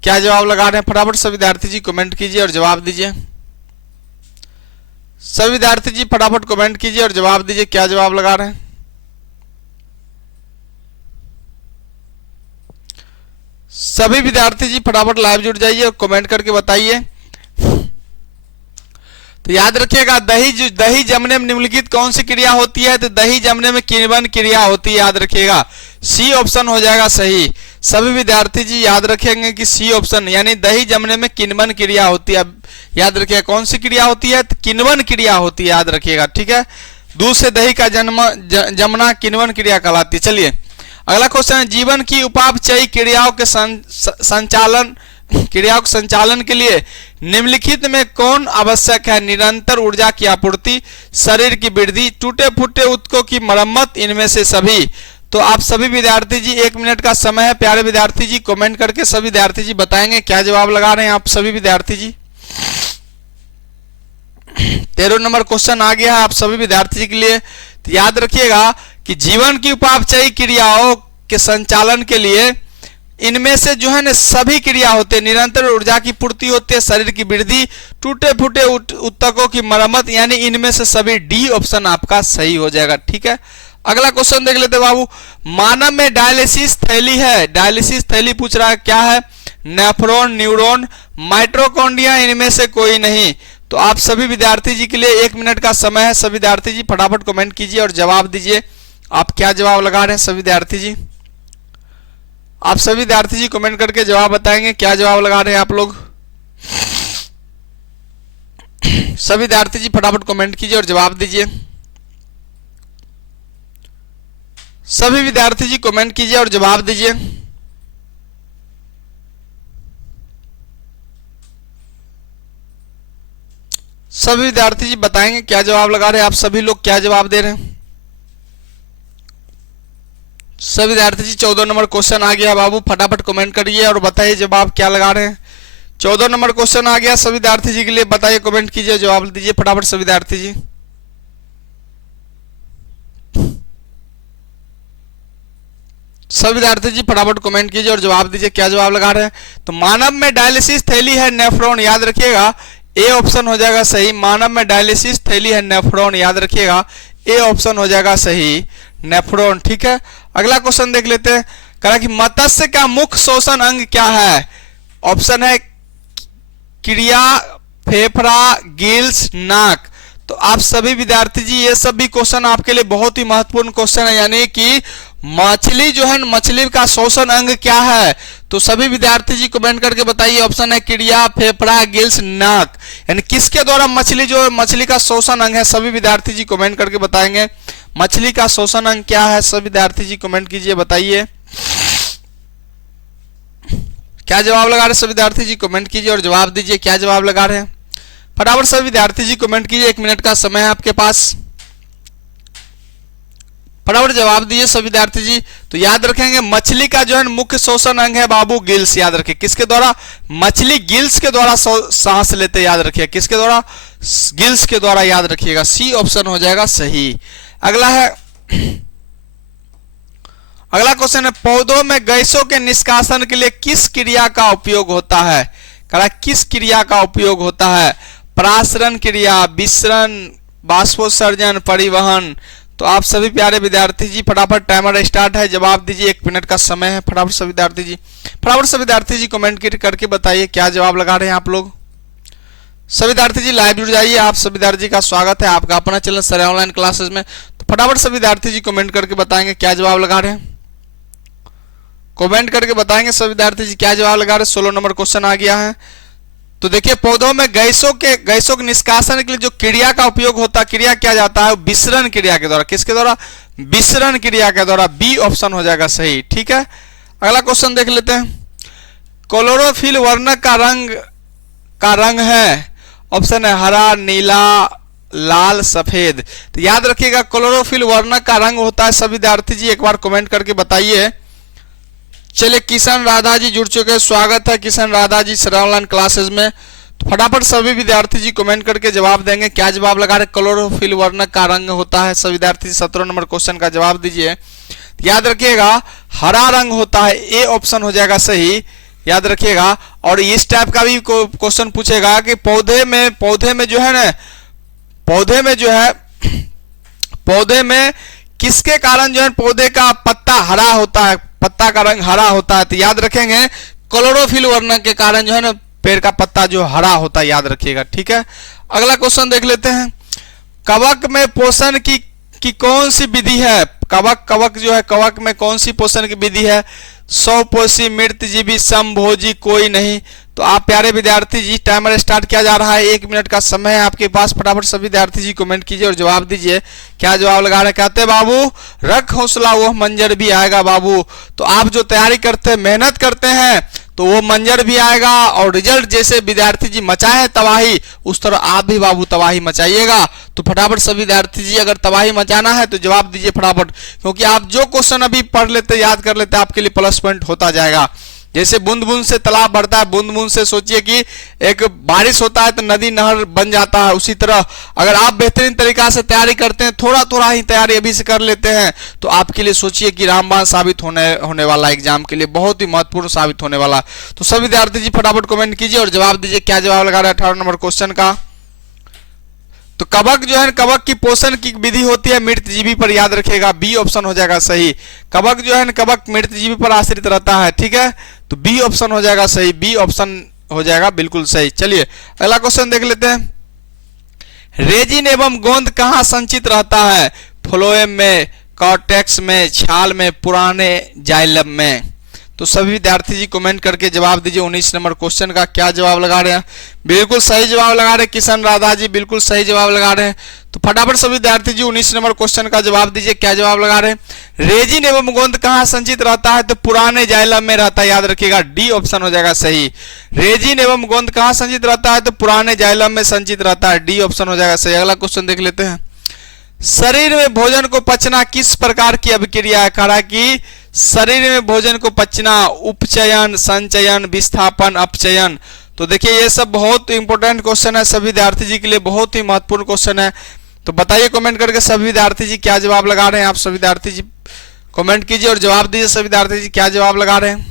क्या जवाब लगा रहे हैं। फटाफट सभी विद्यार्थी जी कमेंट कीजिए और जवाब दीजिए। सभी विद्यार्थी जी फटाफट कमेंट कीजिए और जवाब दीजिए क्या जवाब लगा रहे हैं। सभी विद्यार्थी जी फटाफट लाइव जुड़ जाइए और कमेंट करके बताइए। तो याद रखिएगा दही जमने में निम्नलिखित कौन सी क्रिया होती है? तो दही जमने में किण्वन क्रिया होती है, याद रखिएगा सी ऑप्शन हो जाएगा सही। सभी विद्यार्थी जी याद रखेंगे कि सी ऑप्शन यानी दही जमने में किण्वन क्रिया होती है। याद रखिएगा कौन सी क्रिया होती है? तो किण्वन क्रिया होती है, याद रखिएगा। ठीक है, दूध से दही का जमना किण्वन क्रिया कहलाती है। चलिए अगला क्वेश्चन है, जीवन की उपापचयी क्रियाओं के संचालन के लिए निम्नलिखित में कौन आवश्यक है? निरंतर ऊर्जा की आपूर्ति, शरीर की वृद्धि, टूटे फूटे ऊतकों की मरम्मत, इनमें से सभी। तो आप सभी विद्यार्थी जी 1 मिनट का समय है। प्यारे विद्यार्थी जी कमेंट करके सभी विद्यार्थी जी बताएंगे क्या जवाब लगा रहे हैं आप सभी विद्यार्थी जी। 13 नंबर क्वेश्चन आ गया है आप सभी विद्यार्थी जी के लिए। तो याद रखिएगा कि जीवन की उपापचयी क्रियाओं के संचालन के लिए इनमें से जो है ना सभी क्रिया होते हैं। निरंतर ऊर्जा की पूर्ति होती है, शरीर की वृद्धि, टूटे फूटे ऊतकों की मरम्मत, यानी इनमें से सभी डी ऑप्शन आपका सही हो जाएगा। ठीक है, अगला क्वेश्चन देख लेते बाबू। मानव में डायलिसिस थैली है, डायलिसिस थैली पूछ रहा है, क्या है? नेफ्रॉन, न्यूरॉन, माइटोकॉन्ड्रिया, इनमें से कोई नहीं। तो आप सभी विद्यार्थी जी के लिए 1 मिनट का समय है। सभी विद्यार्थी जी फटाफट कमेंट कीजिए और जवाब दीजिए। आप क्या जवाब लगा रहे हैं सभी विद्यार्थी जी? आप सभी विद्यार्थी जी कमेंट करके जवाब बताएंगे क्या जवाब लगा रहे हैं आप लोग। सभी विद्यार्थी जी फटाफट कमेंट कीजिए और जवाब दीजिए। सभी विद्यार्थी जी कमेंट कीजिए और जवाब दीजिए। सभी विद्यार्थी जी बताएंगे क्या जवाब लगा रहे हैं आप सभी लोग, क्या जवाब दे रहे हैं सभी विद्यार्थी जी। 14 नंबर क्वेश्चन आ गया बाबू, फटाफट कमेंट करिए और बताइए जवाब क्या लगा रहे हैं। 14 नंबर क्वेश्चन आ गया सभी विद्यार्थी जी के लिए, बताइए कमेंट कीजिए जवाब दीजिए फटाफट सभी विद्यार्थी जी। सभी विद्यार्थी जी फटाफट कमेंट कीजिए और जवाब दीजिए क्या जवाब लगा रहे हैं। तो मानव में डायलिसिस थैली है नेफ्रॉन, याद रखिएगा ए ऑप्शन हो जाएगा सही। मानव में डायलिसिस थैली है नेफ्रॉन, याद रखिएगा ए ऑप्शन हो जाएगा सही, नेफ्रॉन। ठीक है, अगला क्वेश्चन देख लेते हैं। कहा कि मत्स्य का मुख्य शोषण अंग क्या है? ऑप्शन है क्रिया, फेफड़ा, गिल्स, नाक। तो आप सभी विद्यार्थी जी ये सब भी क्वेश्चन आपके लिए बहुत ही महत्वपूर्ण क्वेश्चन है, यानी कि मछली जो है मछली का शोषण अंग क्या है? तो सभी विद्यार्थी जी कमेंट करके बताइए। ऑप्शन है क्रिया, फेफड़ा, गिल्स, नाक, यानी किसके द्वारा मछली जो है मछली का शोषण अंग है? सभी विद्यार्थी जी कमेंट करके बताएंगे मछली का शोषण अंग क्या है। सभी विद्यार्थी जी कमेंट कीजिए, बताइए क्या जवाब लगा रहे हैं। सभी विद्यार्थी जी कमेंट कीजिए और जवाब दीजिए क्या जवाब लगा रहे हैं। फटाफट सभी विद्यार्थी जी कमेंट कीजिए, 1 मिनट का समय है आपके पास, फटाफट जवाब दीजिए सभी विद्यार्थी जी। तो याद रखेंगे मछली का जो है मुख्य शोषण अंग है बाबू गिल्स, याद रखिए किसके द्वारा? मछली गिल्स के द्वारा सांस लेते, याद रखिए किसके द्वारा? गिल्स के द्वारा, याद रखिएगा सी ऑप्शन हो जाएगा सही। अगला है, अगला क्वेश्चन है, पौधों में गैसों के निष्कासन के लिए किस क्रिया का उपयोग होता है? कहा किस क्रिया का उपयोग होता है? परासरण क्रिया, विसरण, बाष्पोत्सर्जन, परिवहन। तो आप सभी प्यारे विद्यार्थी जी फटाफट टाइमर स्टार्ट है, जवाब दीजिए, 1 मिनट का समय है। फटाफट सभी विद्यार्थी जी, फटाफट सभी विद्यार्थी जी कमेंट करके बताइए क्या जवाब लगा रहे हैं आप लोग। सभी विद्यार्थी जी लाइव जुड़ जाइए, आप सभी विद्यार्थी का स्वागत है आपका अपना चैनल सर ऑनलाइन क्लासेस में। तो फटाफट सभी विद्यार्थी जी कमेंट करके बताएंगे क्या जवाब लगा रहे हैं, कमेंट करके बताएंगे सभी विद्यार्थी जी क्या जवाब लगा रहे हैं। 16 नंबर क्वेश्चन आ गया है। तो देखिए पौधों में गैसों के निष्कासन के लिए जो क्रिया का उपयोग होता है, क्रिया किया जाता है विसरण क्रिया के द्वारा, किसके द्वारा? विसरण क्रिया के द्वारा, बी ऑप्शन हो जाएगा सही। ठीक है, अगला क्वेश्चन देख लेते हैं। क्लोरोफिल वर्णक का रंग है, ऑप्शन है हरा, नीला, लाल, सफेद। तो याद रखिएगा क्लोरोफिल वर्णक का रंग होता है। सभी विद्यार्थी जी एक बार कमेंट करके बताइए। चलिए किशन राधा जी जुड़ चुके हैं, स्वागत है Kishan Radha ji sir online classes में। तो फटाफट सभी विद्यार्थी जी कमेंट करके जवाब देंगे क्या जवाब लगा रहे। क्लोरोफिल वर्णक का रंग होता है। सभी विद्यार्थी 17 नंबर क्वेश्चन का जवाब दीजिए। याद रखिएगा हरा रंग होता है, ए ऑप्शन हो जाएगा सही, याद रखिएगा। और इस टाइप का भी क्वेश्चन पूछेगा कि पौधे में जो है ना, पौधे में किसके कारण जो है पौधे का पत्ता हरा होता है, पत्ता का रंग हरा होता है। तो याद रखेंगे क्लोरोफिल वर्णक के कारण जो है ना पेड़ का पत्ता जो हरा होता है, याद रखिएगा। ठीक है, अगला क्वेश्चन देख लेते हैं। कवक में पोषण की कौन सी विधि है? कवक जो है, कवक में कौन सी पोषण की विधि है? 100 पोषी, मृतजीवी, समभोजी, कोई नहीं। तो आप प्यारे विद्यार्थी जी, टाइमर स्टार्ट किया जा रहा है, 1 मिनट का समय है आपके पास। फटाफट सभी विद्यार्थी जी कमेंट कीजिए और जवाब दीजिए। क्या जवाब लगा रहे हैं? कहते हैं बाबू, रख हौसला वह मंजर भी आएगा बाबू। तो आप जो तैयारी करते हैं, मेहनत करते हैं, तो वो मंजर भी आएगा और रिजल्ट जैसे विद्यार्थी जी मचाए तबाही, उस तरह आप भी बाबू तबाही मचाइएगा। तो फटाफट सभी विद्यार्थी जी, अगर तबाही मचाना है तो जवाब दीजिए फटाफट, क्योंकि आप जो क्वेश्चन अभी पढ़ लेते, याद कर लेते, आपके लिए प्लस पॉइंट होता जाएगा। जैसे बूंद बूंद से तालाब बढ़ता है, बूंद बूंद से सोचिए कि एक बारिश होता है तो नदी नहर बन जाता है, उसी तरह अगर आप बेहतरीन तरीका से तैयारी करते हैं, थोड़ा थोड़ा ही तैयारी अभी से कर लेते हैं, तो आपके लिए सोचिए कि रामबाण साबित होने वाला, एग्जाम के लिए बहुत ही महत्वपूर्ण साबित होने वाला। तो सभी विद्यार्थी जी फटाफट कमेंट कीजिए और जवाब दीजिए। क्या जवाब लगा रहे हैं 18 नंबर क्वेश्चन का? तो कवक जो है, कवक की पोषण की विधि होती है मृतजीवी पर, याद रखिएगा, बी ऑप्शन हो जाएगा सही। कवक जो है, कवक मृतजीवी पर आश्रित रहता है, ठीक है, तो बी ऑप्शन हो जाएगा सही, बी ऑप्शन हो जाएगा बिल्कुल सही। चलिए अगला क्वेश्चन देख लेते हैं। रेजिन एवं गोंद कहाँ संचित रहता है? फ्लोएम में, कॉर्टेक्स में, छाल में, पुराने जाइलम में। तो सभी विद्यार्थी जी कमेंट करके जवाब दीजिए। 19 नंबर क्वेश्चन का क्या जवाब लगा रहे हैं? बिल्कुल सही जवाब लगा रहे हैं किशन राधा जी, बिल्कुल सही जवाब लगा रहे हैं। तो फटाफट सभी विद्यार्थी जी 19 नंबर क्वेश्चन का जवाब दीजिए। क्या जवाब लगा रहे हैं? रेजिन एवं गोंद कहाँ संचित रहता है? तो पुराने जाइलम में रहता है, याद रखिएगा, डी ऑप्शन हो जाएगा सही। रेजिन एवं गोंद कहाँ संचित रहता है? तो पुराने जाइलम में संचित रहता है, डी ऑप्शन हो जाएगा सही। अगला क्वेश्चन देख लेते हैं। शरीर में भोजन को पचना किस प्रकार की अभिक्रिया है? कहा कि शरीर में भोजन को पचना, उपचयन, संचयन, विस्थापन, अपचयन। तो देखिए ये सब बहुत इंपॉर्टेंट क्वेश्चन है, सभी विद्यार्थी जी के लिए बहुत ही महत्वपूर्ण क्वेश्चन है। तो बताइए कमेंट करके सभी विद्यार्थी जी क्या जवाब लगा रहे हैं। आप सभी विद्यार्थी जी कमेंट कीजिए और जवाब दीजिए। सभी विद्यार्थी जी क्या जवाब लगा रहे हैं?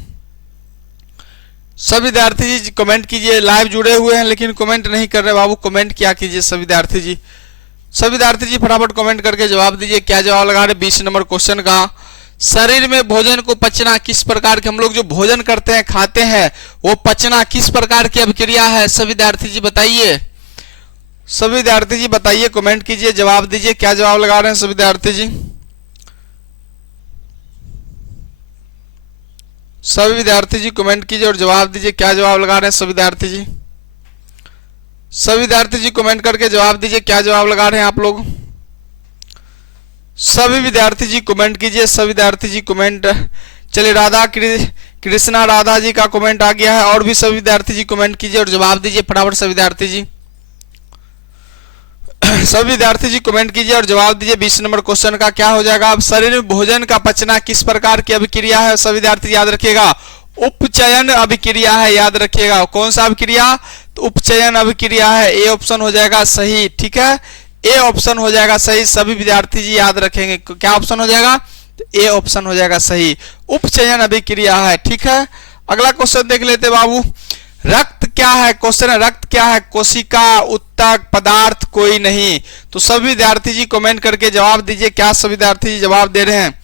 सभी विद्यार्थी जी कमेंट कीजिए। लाइव जुड़े हुए हैं लेकिन कमेंट नहीं कर रहे बाबू, कमेंट क्या कीजिए सभी विद्यार्थी जी। सभी विद्यार्थी जी फटाफट कमेंट करके जवाब दीजिए। क्या जवाब लगा रहे? 20 नंबर क्वेश्चन का, शरीर में भोजन को पचना किस प्रकार के, हम लोग जो भोजन करते हैं, खाते हैं, वो पचना किस प्रकार की अभिक्रिया है? सभी विद्यार्थी जी बताइए। सभी विद्यार्थी जी बताइए, कमेंट कीजिए, जवाब दीजिए। क्या जवाब लगा रहे हैं सभी विद्यार्थी जी? सभी विद्यार्थी जी कमेंट कीजिए और जवाब दीजिए। क्या जवाब लगा रहे हैं सभी विद्यार्थी जी? सभी विद्यार्थी जी कमेंट करके जवाब दीजिए। क्या जवाब लगा रहे हैं आप लोग? सभी विद्यार्थी जी कमेंट कीजिए। सभी विद्यार्थी जी कमेंट। चलिए राधा कृष्णा राधा जी का कमेंट आ गया है, और भी सभी विद्यार्थी जी कमेंट कीजिए और जवाब दीजिए फटाफट सभी विद्यार्थी जी। सभी विद्यार्थी जी कमेंट कीजिए और जवाब दीजिए। 20 नंबर क्वेश्चन का क्या हो जाएगा? अब शरीर में भोजन का पचना किस प्रकार की अभिक्रिया है? सभी विद्यार्थी याद रखिएगा, उपचयन अभिक्रिया है, याद रखिएगा। कौन सा अभिक्रिया? तो उपचयन अभिक्रिया है, ए ऑप्शन हो जाएगा सही, ठीक है, ए ऑप्शन हो जाएगा सही। सभी विद्यार्थी जी याद रखेंगे, क्या ऑप्शन हो जाएगा? ए ऑप्शन हो जाएगा सही, उपचयन अभिक्रिया है, ठीक है। अगला क्वेश्चन देख लेते बाबू। रक्त क्या है? क्वेश्चन है रक्त क्या है? कोशिका, उत्तक, पदार्थ, कोई नहीं। तो सभी विद्यार्थी जी कमेंट करके जवाब दीजिए। क्या सभी विद्यार्थी जी जवाब दे रहे हैं?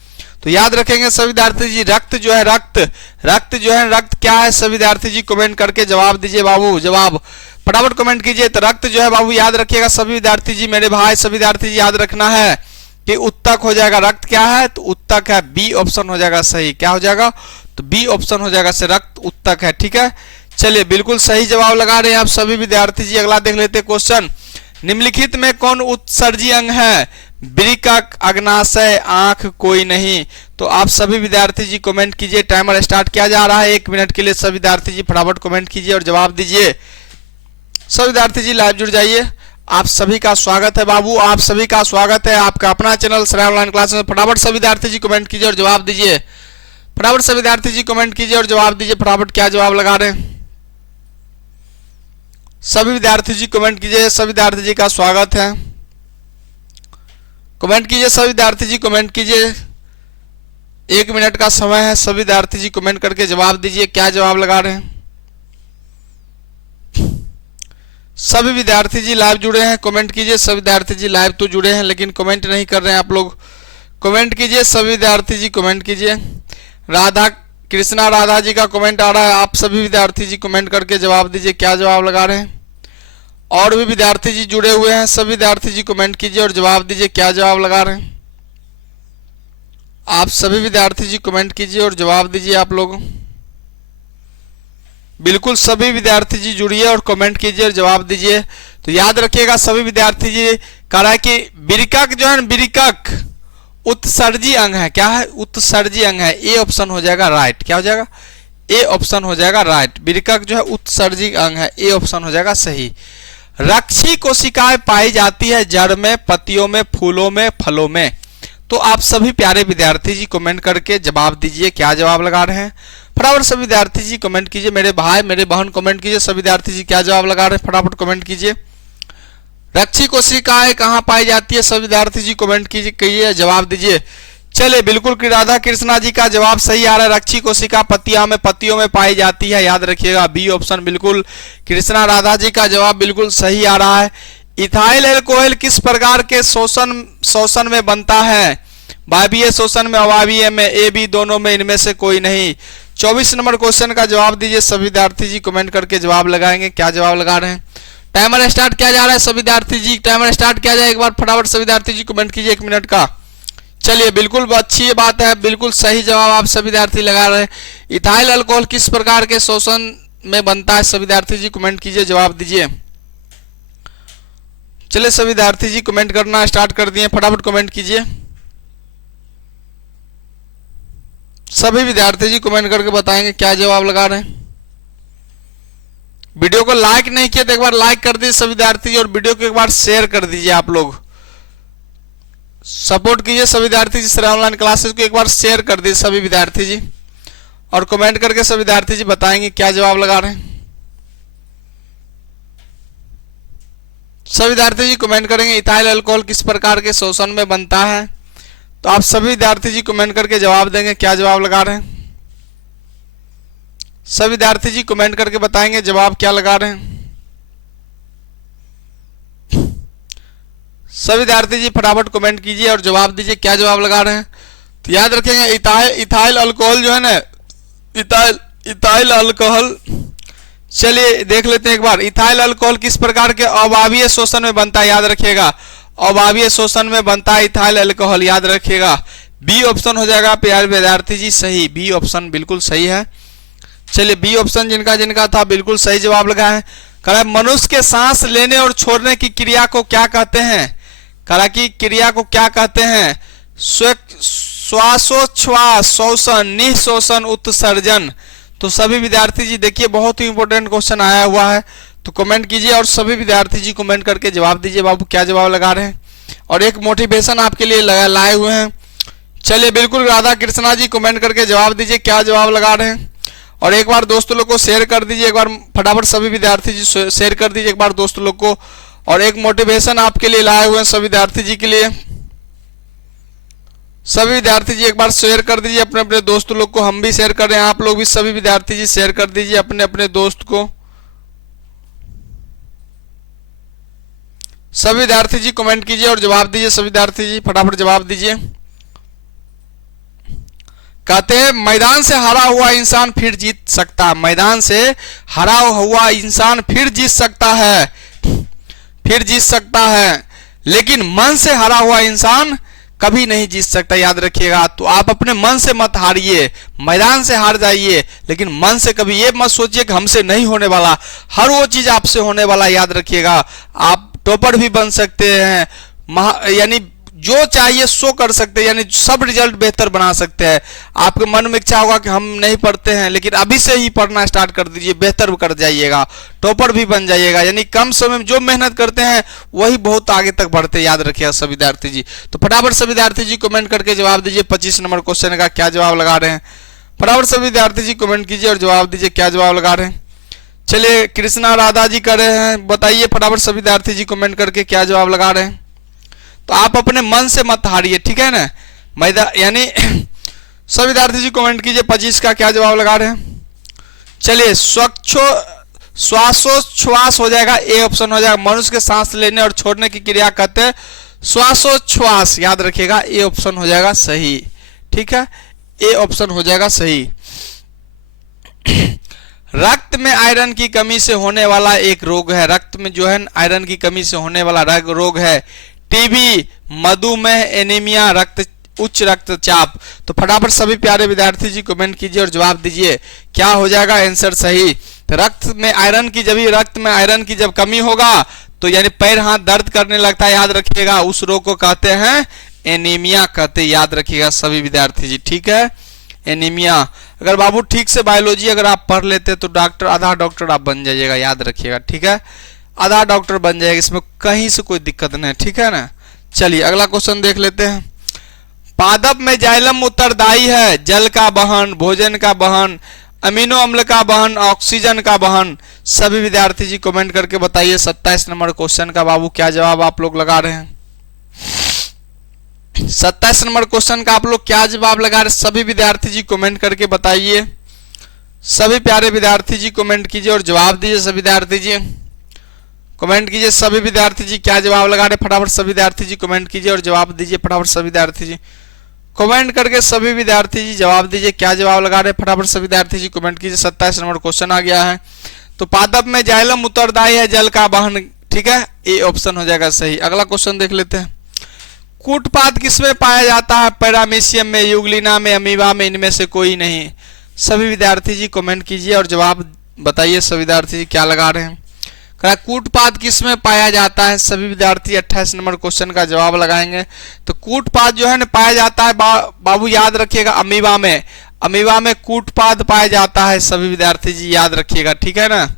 तो याद रखेंगे सभी विद्यार्थी जी, रक्त जो है, रक्त जो है, रक्त क्या है? सभी विद्यार्थी जी कमेंट करके जवाब दीजिए बाबू, जवाब फटाफट कमेंट कीजिए। तो रक्त जो है बाबू याद रखिएगा सभी विद्यार्थी जी, मेरे भाई सभी विद्यार्थी जी याद रखना है कि उत्तक हो जाएगा। रक्त क्या है? तो उत्तक है, बी ऑप्शन हो जाएगा सही। क्या हो जाएगा? तो बी ऑप्शन हो जाएगा सही, रक्त उत्तक है, ठीक है। चलिए बिल्कुल सही जवाब लगा रहे हैं आप सभी विद्यार्थी जी। अगला देख लेते हैं क्वेश्चन। निम्नलिखित में कौन उत्सर्जी अंग है? वृक्क, अग्नाशय, आंख, कोई नहीं। तो आप सभी विद्यार्थी जी कमेंट कीजिए। टाइमर स्टार्ट किया जा रहा है 1 मिनट के लिए। सभी विद्यार्थी जी फटाफट कमेंट कीजिए और जवाब दीजिए। सभी विद्यार्थी जी लाइव जुड़ जाइए। आप सभी का स्वागत है बाबू, आप सभी का स्वागत है आपका अपना चैनल श्रेया ऑनलाइन क्लास में। फटाफट सभी विद्यार्थी जी कमेंट कीजिए और जवाब दीजिए। फटाफट सभी विद्यार्थी जी कमेंट कीजिए और जवाब दीजिए। फटाफट क्या जवाब लगा रहे हैं सभी विद्यार्थी जी कमेंट कीजिए। सभी विद्यार्थी जी का स्वागत है, कमेंट कीजिए। सभी विद्यार्थी जी कमेंट कीजिए। 1 मिनट का समय है, सभी विद्यार्थी जी कमेंट करके जवाब दीजिए। क्या जवाब लगा रहे हैं सभी विद्यार्थी जी? लाइव जुड़े हैं, कमेंट कीजिए। सभी विद्यार्थी जी लाइव तो जुड़े हैं लेकिन कमेंट नहीं कर रहे हैं आप लोग, कमेंट कीजिए। सभी विद्यार्थी जी कमेंट कीजिए। राधा कृष्णा राधा जी का कमेंट आ रहा है, आप सभी विद्यार्थी जी कमेंट करके जवाब दीजिए। क्या जवाब लगा रहे हैं? और भी विद्यार्थी जी जुड़े हुए हैं, सभी विद्यार्थी जी कमेंट कीजिए और जवाब दीजिए। क्या जवाब लगा रहे हैं? आप सभी विद्यार्थी जी कमेंट कीजिए और जवाब दीजिए आप लोग। बिल्कुल सभी विद्यार्थी जी जुड़िए और कमेंट कीजिए और जवाब दीजिए। तो याद रखिएगा सभी विद्यार्थी जी, कह रहा है कि विरिकक जो है, विरिकक उत्सर्जी अंग है। क्या है? उत्सर्जी अंग है। ए ऑप्शन हो जाएगा राइट। क्या हो जाएगा? ए ऑप्शन हो जाएगा राइट। विरिकक जो है उत्सर्जी अंग है, ए ऑप्शन हो जाएगा सही। रक्षी कोशिकाएं पाई जाती है जड़ में, पत्तियों में, फूलों में, फलों में। तो आप सभी प्यारे विद्यार्थी जी कमेंट करके जवाब दीजिए, क्या जवाब लगा रहे हैं। फटाफट सभी विद्यार्थी जी कमेंट कीजिए, मेरे भाई मेरे बहन कमेंट कीजिए, सभी विद्यार्थी जी क्या जवाब लगा रहे हैं फटाफट कमेंट कीजिए। रक्षी कोशिकाएं कहाँ पाई जाती है, सभी विद्यार्थी जी कमेंट कीजिए, जवाब दीजिए। चलिए बिल्कुल राधा कृष्णा जी का जवाब सही आ रहा है। रक्षी कोशिका पत्तियों में पाई जाती है, याद रखिएगा बी ऑप्शन। बिल्कुल कृष्णा राधा जी का जवाब बिल्कुल सही आ रहा है। इथाइल एल्कोहल किस प्रकार के शोषण में बनता है? वायवीय शोषण में, अवायवीय में, ए बी दोनों में, इनमें से कोई नहीं। 24 नंबर क्वेश्चन का जवाब दीजिए, सभी विद्यार्थी जी कमेंट करके जवाब लगाएंगे, क्या जवाब लगा रहे हैं। टाइमर स्टार्ट किया जा रहा है, सभी विद्यार्थी जी टाइमर स्टार्ट किया जाए एक बार फटाफट सभी विद्यार्थी जी कमेंट कीजिए 1 मिनट का। चलिए बिल्कुल अच्छी बात है, बिल्कुल सही जवाब आप सभी विद्यार्थी लगा रहे हैं। इथाइल अल्कोहल किस प्रकार के शोषण में बनता है, सभी विद्यार्थी जी कमेंट कीजिए, जवाब दीजिए। चलिए सभी विद्यार्थी जी कमेंट करना स्टार्ट कर दिए, फटाफट कमेंट कीजिए। सभी विद्यार्थी जी कमेंट करके बताएंगे क्या जवाब लगा रहे हैं। वीडियो को लाइक नहीं किया तो एक बार लाइक कर दीजिए सभी विद्यार्थी जी, और वीडियो को एक बार शेयर कर दीजिए। आप लोग सपोर्ट कीजिए सभी विद्यार्थी जी, श्रेया ऑनलाइन क्लासेस को एक बार शेयर कर दीजिए सभी विद्यार्थी जी, और कमेंट करके सभी विद्यार्थी जी बताएंगे क्या जवाब लगा रहे हैं। सभी विद्यार्थी जी कमेंट करेंगे इथाइल अल्कोहल किस प्रकार के शोषण में बनता है। तो आप सभी विद्यार्थी जी कमेंट करके जवाब देंगे, क्या जवाब लगा रहे हैं। सभी विद्यार्थी जी कमेंट करके बताएंगे जवाब क्या लगा रहे हैं। सभी विद्यार्थी जी फटाफट कमेंट कीजिए और जवाब दीजिए, क्या जवाब लगा रहे हैं। तो याद रखेंगे इथाइल अल्कोहल जो है ना, इथाइल अल्कोहल, चलिए देख लेते हैं एक बार। इथाइल अल्कोहल किस प्रकार के अवायवीय शोषण में बनता है, याद रखिएगा अवायवीय शोषण में बनता है इथाइल अल्कोहल, याद रखिएगा बी ऑप्शन हो जाएगा प्यारे विद्यार्थी जी सही। बी ऑप्शन बिल्कुल सही है। चलिए बी ऑप्शन जिनका था बिल्कुल सही जवाब लगा है। कहा मनुष्य के सांस लेने और छोड़ने की क्रिया को क्या कहते हैं। कहा कि क्रिया को क्या कहते हैं। श्वासोच्छ्वास, शोषण, निःशोषण, उत्सर्जन। तो सभी विद्यार्थी जी देखिए बहुत ही इंपॉर्टेंट क्वेश्चन आया हुआ है, तो कमेंट कीजिए और सभी विद्यार्थी जी कमेंट करके जवाब दीजिए बाबू क्या जवाब लगा रहे हैं, और एक मोटिवेशन आपके लिए लाए हुए हैं। चलिए बिल्कुल राधा कृष्णा जी कमेंट करके जवाब दीजिए क्या जवाब लगा रहे हैं, और एक बार दोस्तों लोग को शेयर कर दीजिए, एक बार फटाफट सभी विद्यार्थी जी शेयर कर दीजिए एक बार दोस्तों लोग को, और एक मोटिवेशन आपके लिए लाए हुए हैं सभी विद्यार्थी जी के लिए। सभी विद्यार्थी जी एक बार शेयर कर दीजिए अपने अपने दोस्तों लोग को, हम भी शेयर कर रहे हैं, आप लोग भी सभी विद्यार्थी जी शेयर कर दीजिए अपने अपने दोस्त को। सभी विद्यार्थी जी कमेंट कीजिए और जवाब दीजिए, सभी विद्यार्थी जी फटाफट जवाब दीजिए। कहते हैं मैदान से हारा हुआ इंसान फिर जीत सकता है, मैदान से हारा हुआ इंसान फिर जीत सकता है, फिर जीत सकता है, लेकिन मन से हारा हुआ इंसान कभी नहीं जीत सकता, याद रखिएगा। तो आप अपने मन से मत हारिए, मैदान से हार जाइए, लेकिन मन से कभी ये मत सोचिए कि हमसे नहीं होने वाला, हर वो चीज आपसे होने वाला, याद रखिएगा। आप टॉपर भी बन सकते हैं, यानी जो चाहिए सो कर सकते हैं, यानी सब रिजल्ट बेहतर बना सकते हैं। आपके मन में इच्छा होगा कि हम नहीं पढ़ते हैं, लेकिन अभी से ही पढ़ना स्टार्ट कर दीजिए, बेहतर कर जाइएगा, टॉपर भी बन जाइएगा। यानी कम समय में जो मेहनत करते हैं वही बहुत आगे तक बढ़ते हैं, याद रखिएगा सभी विद्यार्थी जी। तो फटाफट सभी विद्यार्थी जी कमेंट करके जवाब दीजिए 25 नंबर क्वेश्चन का क्या जवाब लगा रहे हैं। फटाफट सभी विद्यार्थी जी कमेंट कीजिए और जवाब दीजिए क्या जवाब लगा रहे हैं। चलिए कृष्णा राधा जी कर रहे हैं, बताइए फटाफट सभी विद्यार्थी जी कमेंट करके क्या जवाब लगा रहे हैं। तो आप अपने मन से मत हारिए, ठीक है ना, यानी सभी विद्यार्थी जी कमेंट कीजिए 25 का क्या जवाब लगा रहे हैं। चलिए श्वासोच्छ्वास हो जाएगा, ए ऑप्शन हो जाएगा। मनुष्य के सांस लेने और छोड़ने की क्रिया कहते हैं श्वासोच्छ्वास, याद रखिएगा ए ऑप्शन हो जाएगा सही, ठीक है, ए ऑप्शन हो जाएगा सही। रक्त में आयरन की कमी से होने वाला एक रोग है, रक्त में जो है आयरन की कमी से होने वाला रोग है टीबी, मधुमेह, एनीमिया, उच्च रक्तचाप। तो फटाफट सभी प्यारे विद्यार्थी जी कमेंट कीजिए और जवाब दीजिए क्या हो जाएगा आंसर सही। तो रक्त में आयरन की जब कमी होगा तो यानी पैर हाथ दर्द करने लगता है, याद रखिएगा, उस रोग को कहते हैं एनीमिया कहते हैं, याद रखिएगा सभी विद्यार्थी जी, ठीक है, एनीमिया। अगर बाबू ठीक से बायोलॉजी अगर आप पढ़ लेते तो डॉक्टर, आधा डॉक्टर आप बन जाइएगा, याद रखिएगा, ठीक है, आधा डॉक्टर बन जाएगा, इसमें कहीं से कोई दिक्कत नहीं, ठीक है ना। चलिए अगला क्वेश्चन देख लेते हैं। पादप में जाइलम उत्तरदायी है जल का वहन, भोजन का वहन, अमीनो अम्ल का वहन, ऑक्सीजन का वहन। सभी विद्यार्थी जी कमेंट करके बताइए 27 नंबर क्वेश्चन का बाबू क्या जवाब आप लोग लगा रहे हैं। 27 नंबर क्वेश्चन का आप लोग क्या जवाब लगा रहे हैं, सभी विद्यार्थी जी कमेंट करके बताइए। सभी प्यारे विद्यार्थी जी कमेंट कीजिए और जवाब दीजिए। सभी विद्यार्थी जी कमेंट कीजिए, सभी विद्यार्थी जी क्या जवाब लगा रहे, फटाफट सभी विद्यार्थी जी कमेंट कीजिए और जवाब दीजिए। फटाफट सभी विद्यार्थी जी कमेंट करके सभी विद्यार्थी जी जवाब दीजिए, क्या जवाब लगा रहे, फटाफट सभी विद्यार्थी जी कमेंट कीजिए। 27 नंबर क्वेश्चन आ गया है। तो पादप में जाइलम उत्तरदायी है जल का वहन, ठीक है, ए ऑप्शन हो जाएगा सही। अगला क्वेश्चन देख लेते हैं। कूटपाद किसमें पाया जाता है, पैरामीशियम में, यूग्लिना में, अमीबा में, इनमें से कोई नहीं। सभी विद्यार्थी जी कमेंट कीजिए और जवाब बताइए। सभी विद्यार्थी जी क्या लगा रहे हैं, कूटपाद किसमें पाया जाता है। सभी विद्यार्थी 28 नंबर क्वेश्चन का जवाब लगाएंगे। तो कूटपाद जो है ना पाया जाता है बाबू याद रखिएगा अमीबा में, अमीबा में कूटपाद पाया जाता है। सभी विद्यार्थी जी याद रखिएगा, ठीक है ना।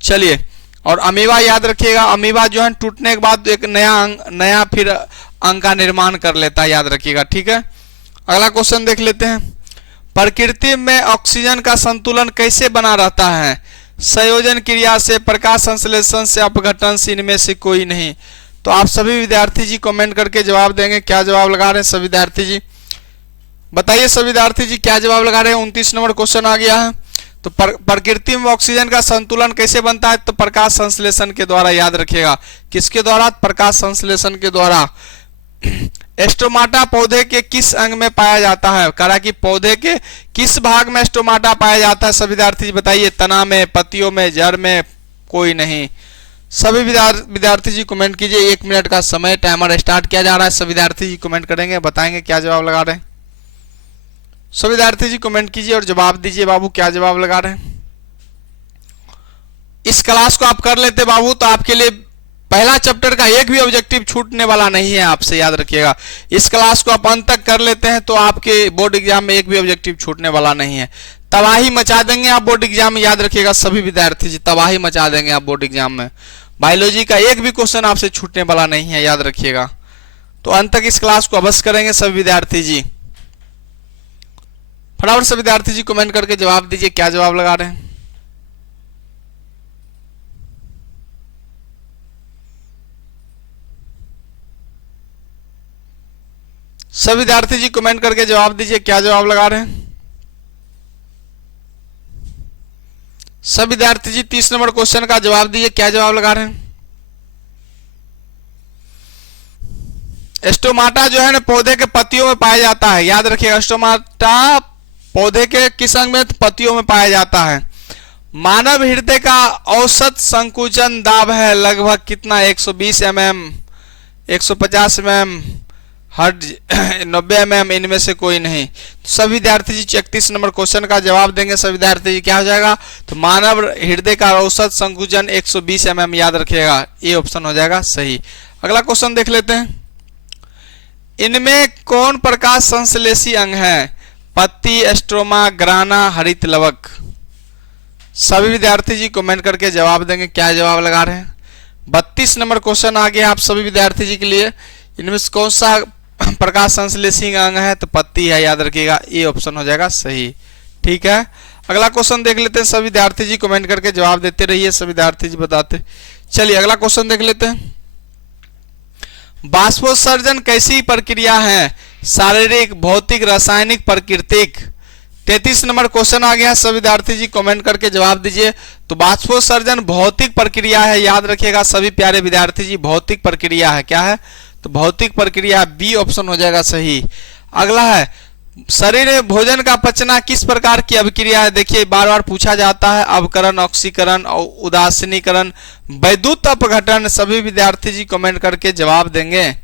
चलिए और अमीबा याद रखिएगा, अमीबा जो है टूटने के बाद एक नया फिर अंग का निर्माण कर लेता है, याद रखिएगा, ठीक है। अगला क्वेश्चन देख लेते हैं। प्रकृति में ऑक्सीजन का संतुलन कैसे बना रहता है, संयोजन क्रिया से, प्रकाश संश्लेषण से, अपघटन से, इनमें से कोई नहीं। तो आप सभी विद्यार्थी जी कमेंट करके जवाब देंगे, क्या जवाब लगा रहे हैं सभी विद्यार्थी जी बताइए। सभी विद्यार्थी जी क्या जवाब लगा रहे हैं। 29 नंबर क्वेश्चन आ गया है। तो प्रकृति में ऑक्सीजन का संतुलन कैसे बनता है, तो प्रकाश संश्लेषण के द्वारा, याद रखिएगा, किसके द्वारा, प्रकाश संश्लेषण के द्वारा। स्टोमाटा पौधे के किस अंग में पाया जाता है, करा कि पौधे के किस भाग में स्टोमाटा पाया जाता है। सभी विद्यार्थी बताइए, तना में, पत्तियों में, जड़ में, कोई नहीं। सभी विद्यार्थी जी कमेंट कीजिए। 1 मिनट का समय टाइमर स्टार्ट किया जा रहा है। सभी विद्यार्थी जी कमेंट करेंगे, बताएंगे क्या जवाब लगा रहे हैं। सभी विद्यार्थी जी कमेंट कीजिए और जवाब दीजिए बाबू, क्या जवाब लगा रहे हैं। इस क्लास को आप कर लेते बाबू तो आपके लिए पहला चैप्टर का एक भी ऑब्जेक्टिव छूटने वाला नहीं है, आपसे याद रखिएगा। इस क्लास को आप अंत तक कर लेते हैं तो आपके बोर्ड एग्जाम में एक भी ऑब्जेक्टिव छूटने वाला नहीं है। तबाही मचा देंगे आप बोर्ड एग्जाम में, याद रखिएगा सभी विद्यार्थी जी, तबाही मचा देंगे आप बोर्ड एग्जाम में। बायोलॉजी का एक भी क्वेश्चन आपसे छूटने वाला नहीं है, याद रखिएगा। तो अंत तक इस क्लास को अवश्य करेंगे सभी विद्यार्थी जी। फटाफट सभी विद्यार्थी जी कमेंट करके जवाब दीजिए, क्या जवाब लगा रहे हैं। सभी विद्यार्थी जी कमेंट करके जवाब दीजिए, क्या जवाब लगा रहे हैं। सभी विद्यार्थी जी 30 नंबर क्वेश्चन का जवाब दीजिए, क्या जवाब लगा रहे हैं। स्टोमाटा जो है ना पौधे के पत्तियों में पाया जाता है, याद रखिएगा। स्टोमाटा पौधे के किस अंग में, पत्तियों में पाया जाता है। मानव हृदय का औसत संकुचन दाब है लगभग कितना, 120 mm, 150 mm, 90 mm, इनमें से कोई नहीं। तो सभी विद्यार्थी जी 31 नंबर क्वेश्चन का जवाब देंगे। सभी विद्यार्थी जी क्या हो जाएगा, तो मानव हृदय का औसत संकुचन 120 mm, याद रखिएगा, ये ऑप्शन हो जाएगा सही। अगला क्वेश्चन देख लेते हैं। इनमें कौन प्रकाश संश्लेषी अंग है, पत्ती, स्ट्रोमा, ग्राना, हरित लवक। सभी विद्यार्थी जी कमेंट करके जवाब देंगे, क्या जवाब लगा रहे हैं। 32 नंबर क्वेश्चन आ गया आप सभी विद्यार्थी जी के लिए। इनमें से कौन सा प्रकाश संश्लेषी अंग है, तो पत्ती है, याद रखिएगा, ये ऑप्शन हो जाएगा सही, ठीक है। अगला क्वेश्चन देख लेते हैं। सभी विद्यार्थी जी कमेंट करके जवाब देते रहिए, सभी विद्यार्थी जी बताते। चलिए अगला क्वेश्चन देख लेते हैं। बाष्पोत्सर्जन कैसी प्रक्रिया है, शारीरिक, भौतिक, रासायनिक, प्राकृतिक। 33 नंबर क्वेश्चन आ गया। सभी विद्यार्थी जी कमेंट करके जवाब दीजिए। तो बाष्पोत्सर्जन भौतिक प्रक्रिया है, याद रखिएगा सभी प्यारे विद्यार्थी जी, भौतिक प्रक्रिया है। क्या है, तो भौतिक प्रक्रिया, बी ऑप्शन हो जाएगा सही। अगला है, शरीर में भोजन का पचना किस प्रकार की अभिक्रिया है। देखिए बार बार पूछा जाता है, अवकरण, ऑक्सीकरण, उदासीनीकरण, वैद्युत अपघटन। सभी विद्यार्थी जी कमेंट करके जवाब देंगे।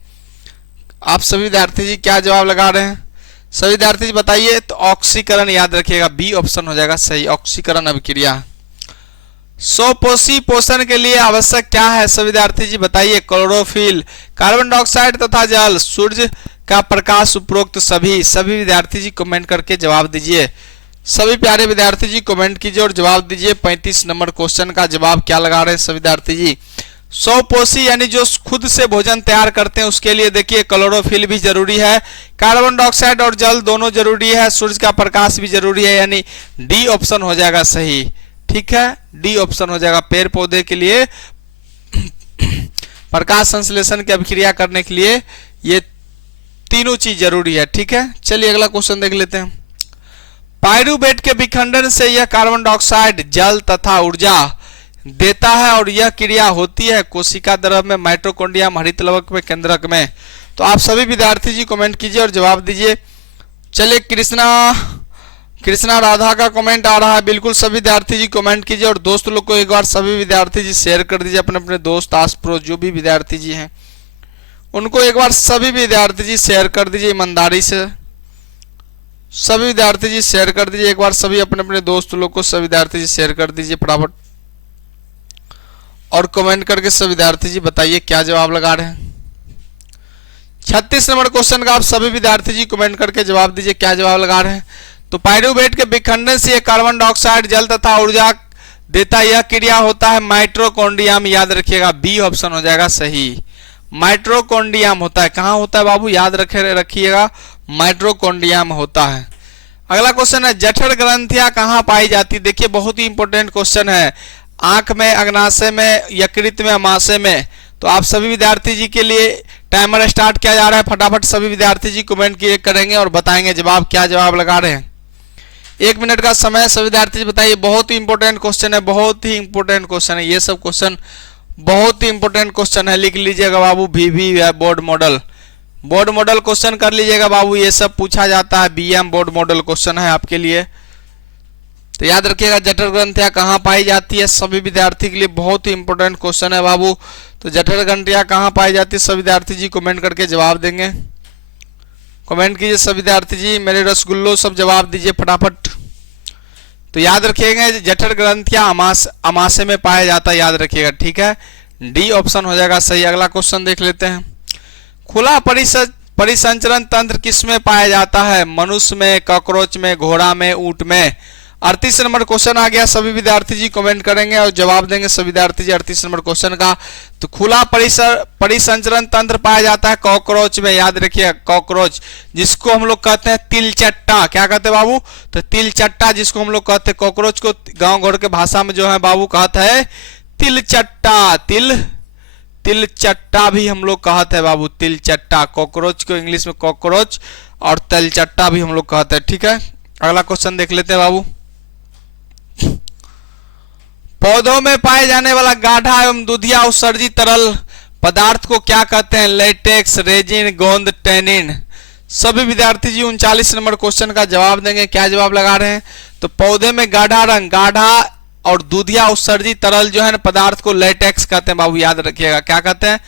आप सभी विद्यार्थी जी क्या जवाब लगा रहे हैं, सभी विद्यार्थी जी बताइए। तो ऑक्सीकरण, याद रखिएगा, बी ऑप्शन हो जाएगा सही, ऑक्सीकरण अभिक्रिया। स्वपोषी पोषण के लिए आवश्यक क्या है सभी विद्यार्थी जी बताइए। क्लोरोफिल, कार्बन डाइऑक्साइड तथा जल, सूर्य का प्रकाश, उपरोक्त सभी विद्यार्थी जी कमेंट करके जवाब दीजिए। सभी प्यारे विद्यार्थी जी कमेंट कीजिए और जवाब दीजिए। 35 नंबर क्वेश्चन का जवाब क्या लगा रहे हैं सभी विद्यार्थी जी। स्वपोषी यानी जो खुद से भोजन तैयार करते हैं उसके लिए देखिए क्लोरोफिल भी जरूरी है, कार्बन डाइऑक्साइड और जल दोनों जरूरी है, सूर्य का प्रकाश भी जरूरी है, यानी डी ऑप्शन हो जाएगा सही। ठीक है, डी ऑप्शन हो जाएगा। पेड़ पौधे के लिए प्रकाश संश्लेषण की अभिक्रिया करने के लिए ये तीनों चीज जरूरी है। ठीक है, चलिए अगला क्वेश्चन देख लेते हैं। पाइरूवेट के विखंडन से यह कार्बन डाइऑक्साइड, जल तथा ऊर्जा देता है और यह क्रिया होती है कोशिका द्रव में, माइटोकॉन्ड्रिया, हरित लवक में, केंद्रक में। तो आप सभी विद्यार्थी जी कमेंट कीजिए और जवाब दीजिए। चलिए कृष्णा राधा का कमेंट आ रहा है, बिल्कुल सभी विद्यार्थी जी कमेंट कीजिए और दोस्त लोग को एक बार सभी विद्यार्थी जी शेयर कर दीजिए, अपने अपने दोस्त आस पड़ोस जो भी विद्यार्थी जी हैं उनको एक बार सभी विद्यार्थी जी शेयर कर दीजिए ईमानदारी से। सभी विद्यार्थी जी शेयर कर दीजिए एक बार, सभी अपने अपने दोस्त लोग को सभी विद्यार्थी जी शेयर कर दीजिए फटाफट और कमेंट करके सभी विद्यार्थी जी बताइए क्या जवाब लगा रहे हैं। 36 नंबर क्वेश्चन का आप सभी विद्यार्थी जी कमेंट करके जवाब दीजिए क्या जवाब लगा रहे हैं। तो पाइरूवेट के विखंडन से कार्बन डाइऑक्साइड, जल तथा ऊर्जा देता, यह क्रिया होता है माइटोकॉन्ड्रियम। याद रखिएगा बी ऑप्शन हो जाएगा सही। माइटोकॉन्ड्रियम होता है, कहां होता है बाबू, याद रखिएगा माइटोकॉन्ड्रियम होता है। अगला क्वेश्चन है जठर ग्रंथियां कहां पाई जाती। देखिए बहुत ही इंपॉर्टेंट क्वेश्चन है। आंख में, अग्नाशय में, यकृत में, अमाशय में। तो आप सभी विद्यार्थी जी के लिए टाइमर स्टार्ट किया जा रहा है, फटाफट सभी विद्यार्थी जी कमेंट करेंगे और बताएंगे जवाब क्या जवाब लगा रहे हैं। 1 मिनट का समय सभी विद्यार्थी जी बताइए। बहुत ही इंपॉर्टेंट क्वेश्चन है, बहुत ही इंपॉर्टेंट क्वेश्चन है, ये सब क्वेश्चन बहुत ही इंपॉर्टेंट क्वेश्चन है। लिख लीजिएगा बाबू, VV बोर्ड मॉडल क्वेश्चन कर लीजिएगा बाबू, ये सब पूछा जाता है। BM बोर्ड मॉडल क्वेश्चन है आपके लिए, तो याद रखिएगा जठर ग्रंथियां कहां पाई जाती है, सभी विद्यार्थी के लिए बहुत ही इंपॉर्टेंट क्वेश्चन है बाबू। तो जठर ग्रंथियां कहां पाई जाती है सभी विद्यार्थी जी कमेंट करके जवाब देंगे। कमेंट कीजिए सभी विद्यार्थी जी, मेरे रसगुल्लो सब जवाब दीजिए फटाफट। तो याद रखिएगा जठर ग्रंथियां अमाशय में पाया जाता है, याद रखिएगा। ठीक है, डी ऑप्शन हो जाएगा सही। अगला क्वेश्चन देख लेते हैं। खुला परिसंचरण तंत्र किसमें पाया जाता है। मनुष्य में, कॉकरोच में, घोड़ा में, ऊंट में। 38 नंबर क्वेश्चन आ गया, सभी विद्यार्थी जी कमेंट करेंगे और जवाब देंगे सभी विद्यार्थी जी 38 नंबर क्वेश्चन का। तो खुला परिसंचरण तंत्र पाया जाता है कॉकरोच में, याद रखिए कॉकरोच, जिसको हम लोग कहते हैं तिलचट्टा। क्या कहते हैं बाबू, तो तिलचट्टा जिसको हम लोग कहते हैं, कॉकरोच को गांव घर के भाषा में जो है बाबू कहता है तिलचट्टा। तिलचट्टा भी हम लोग कहते हैं बाबू, तिलचट्टा। कॉकरोच को इंग्लिश में कॉकरोच और तिलचट्टा भी हम लोग कहते हैं। ठीक है, अगला क्वेश्चन देख लेते हैं बाबू। पौधों में पाए जाने वाला गाढ़ा एवं दूधिया उत्सर्जित तरल पदार्थ को क्या कहते हैं। लेटेक्स, रेजिन, गोंद, टैनिन। सभी विद्यार्थी जी 39 नंबर क्वेश्चन का जवाब देंगे, क्या जवाब लगा रहे हैं। तो पौधे में गाढ़ा और दूधिया उत्सर्जित तरल जो है ना पदार्थ को लेटेक्स कहते हैं बाबू, याद रखिएगा। क्या कहते हैं,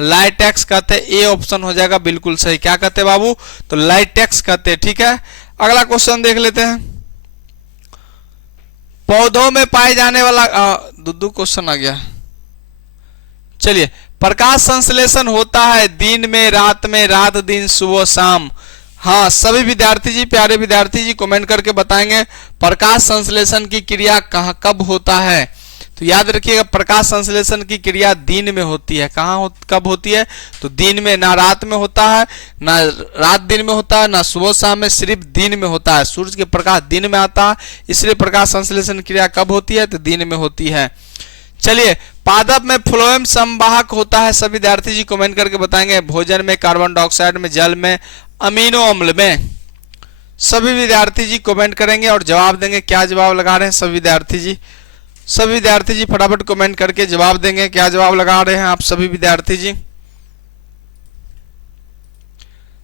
लाइटेक्स कहते हैं। ए ऑप्शन हो जाएगा बिल्कुल सही। क्या कहते हैं बाबू, तो लाइटेक्स कहते हैं। ठीक है, अगला क्वेश्चन देख लेते हैं। पौधों में पाए जाने वाला दो क्वेश्चन आ गया। चलिए, प्रकाश संश्लेषण होता है दिन में, रात में, रात दिन, सुबह शाम। हाँ, सभी विद्यार्थी जी, प्यारे विद्यार्थी जी कमेंट करके बताएंगे प्रकाश संश्लेषण की क्रिया कब होता है। तो याद रखिएगा प्रकाश संश्लेषण की क्रिया दिन में होती है। कब होती है, तो दिन में। ना रात में होता है, ना रात दिन में होता है, ना सुबह शाम में, सिर्फ दिन में होता है। सूर्य के प्रकाश दिन में आता है, इसलिए प्रकाश संश्लेषण क्रिया कब होती है, तो दिन में होती है। चलिए, पादप में फ्लोएम संवाहक होता है, सभी विद्यार्थी जी कमेंट करके बताएंगे। भोजन में, कार्बन डाइऑक्साइड में, जल में, अमीनो अम्ल में। सभी विद्यार्थी जी कमेंट करेंगे और जवाब देंगे, क्या जवाब लगा रहे हैं सभी विद्यार्थी जी। सभी विद्यार्थी जी फटाफट कमेंट करके जवाब देंगे, क्या जवाब लगा रहे हैं आप सभी विद्यार्थी जी।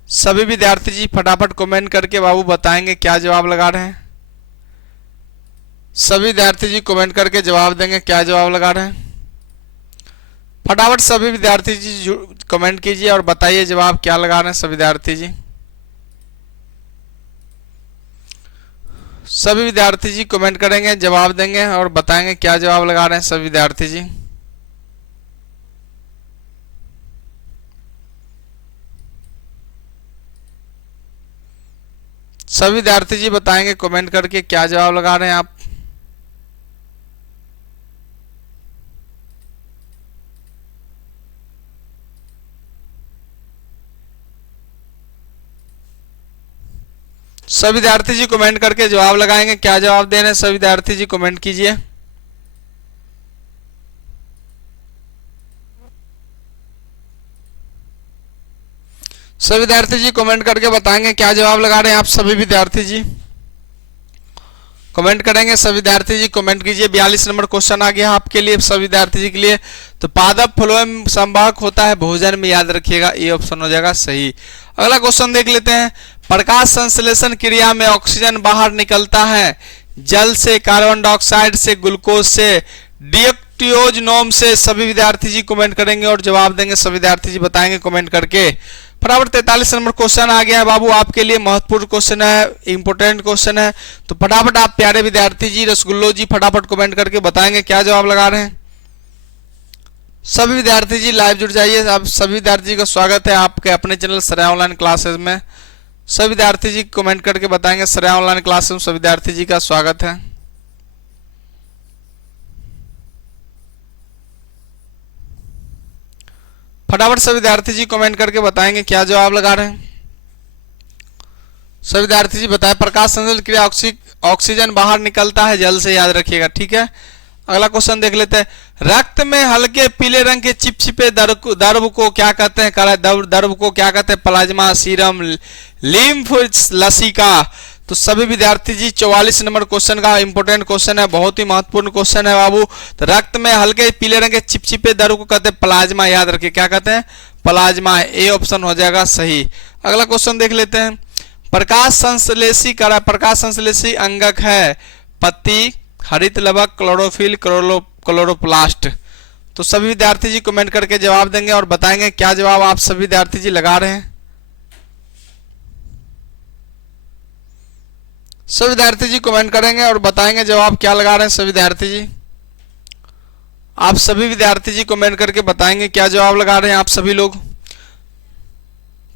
सभी विद्यार्थी जी फटाफट कमेंट करके बाबू बताएंगे क्या जवाब लगा रहे हैं। सभी विद्यार्थी जी कमेंट करके जवाब देंगे, क्या जवाब लगा रहे हैं। फटाफट सभी विद्यार्थी जी कमेंट कीजिए और बताइए जवाब क्या लगा रहे हैं सभी विद्यार्थी जी। सभी विद्यार्थी जी कमेंट करेंगे, जवाब देंगे और बताएंगे क्या जवाब लगा रहे हैं सभी विद्यार्थी जी। सभी विद्यार्थी जी बताएंगे कमेंट करके क्या जवाब लगा रहे हैं आप। सभी विद्यार्थी जी कमेंट करके जवाब लगाएंगे, क्या जवाब दे रहे हैं सभी विद्यार्थी जी कमेंट कीजिए। सभी विद्यार्थी जी कमेंट करके बताएंगे क्या जवाब लगा रहे हैं आप। सभी विद्यार्थी जी कमेंट करेंगे, सभी विद्यार्थी जी कमेंट कीजिए। 42 नंबर क्वेश्चन आ गया आपके लिए सभी विद्यार्थी जी के लिए। तो पादप फ्लोएम संवाहक होता है भोजन में, याद रखिएगा ये ऑप्शन हो जाएगा सही। अगला क्वेश्चन देख लेते हैं। प्रकाश संश्लेषण क्रिया में ऑक्सीजन बाहर निकलता है जल से, कार्बन डाइऑक्साइड से, ग्लूकोज से, डियोक्सिनोम से। सभी विद्यार्थी जी कमेंट करेंगे और जवाब देंगे, सभी विद्यार्थी जी बताएंगे कमेंट करके। फटाफट 43 नंबर क्वेश्चन आ गया है बाबू आपके लिए, महत्वपूर्ण क्वेश्चन है, इंपोर्टेंट क्वेश्चन है। तो फटाफट आप प्यारे विद्यार्थी जी रसगुल्लो जी फटाफट कमेंट करके बताएंगे क्या जवाब लगा रहे हैं। सभी विद्यार्थी जी लाइव जुड़ जाइए। आप सभी विद्यार्थी जी का स्वागत है आपके अपने चैनल श्रेया ऑनलाइन क्लासेस में। सभी विद्यार्थी जी कमेंट करके बताएंगे, श्रेया ऑनलाइन क्लासेस में सभी विद्यार्थी जी का स्वागत है। फटाफट सभी विद्यार्थी जी कमेंट करके बताएंगे क्या जवाब लगा रहे हैं। सभी विद्यार्थी जी बताएं, प्रकाश संश्लेषण क्रिया ऑक्सीजन बाहर निकलता है जल से, याद रखिएगा, ठीक है। अगला क्वेश्चन देख लेते हैं। रक्त में हल्के पीले रंग के चिपचिपे द्रव को क्या कहते हैं? काला द्रव को क्या कहते हैं? प्लाज्मा, सीरम, लिम्फ, लसिका। तो सभी विद्यार्थी जी 44 नंबर क्वेश्चन का इंपोर्टेंट क्वेश्चन है, बहुत ही महत्वपूर्ण क्वेश्चन है बाबू। तो रक्त में हल्के पीले रंग के चिपचिपे द्रव को कहते हैं प्लाज्मा, याद रखिए क्या कहते हैं? प्लाज्मा। ए ऑप्शन हो जाएगा सही। अगला क्वेश्चन देख लेते हैं। प्रकाश संश्लेषी प्रकाश संश्लेषी अंगक है पत्ती, हरित लवक, क्लोरोफिल, क्लोरोप्लास्ट। तो सभी विद्यार्थी जी कमेंट करके जवाब देंगे और बताएंगे क्या जवाब आप सभी विद्यार्थी जी लगा रहे हैं। सभी विद्यार्थी जी कमेंट करेंगे और बताएंगे जवाब क्या लगा रहे हैं सभी विद्यार्थी जी। आप सभी विद्यार्थी जी कमेंट करके बताएंगे क्या जवाब लगा रहे हैं आप सभी लोग।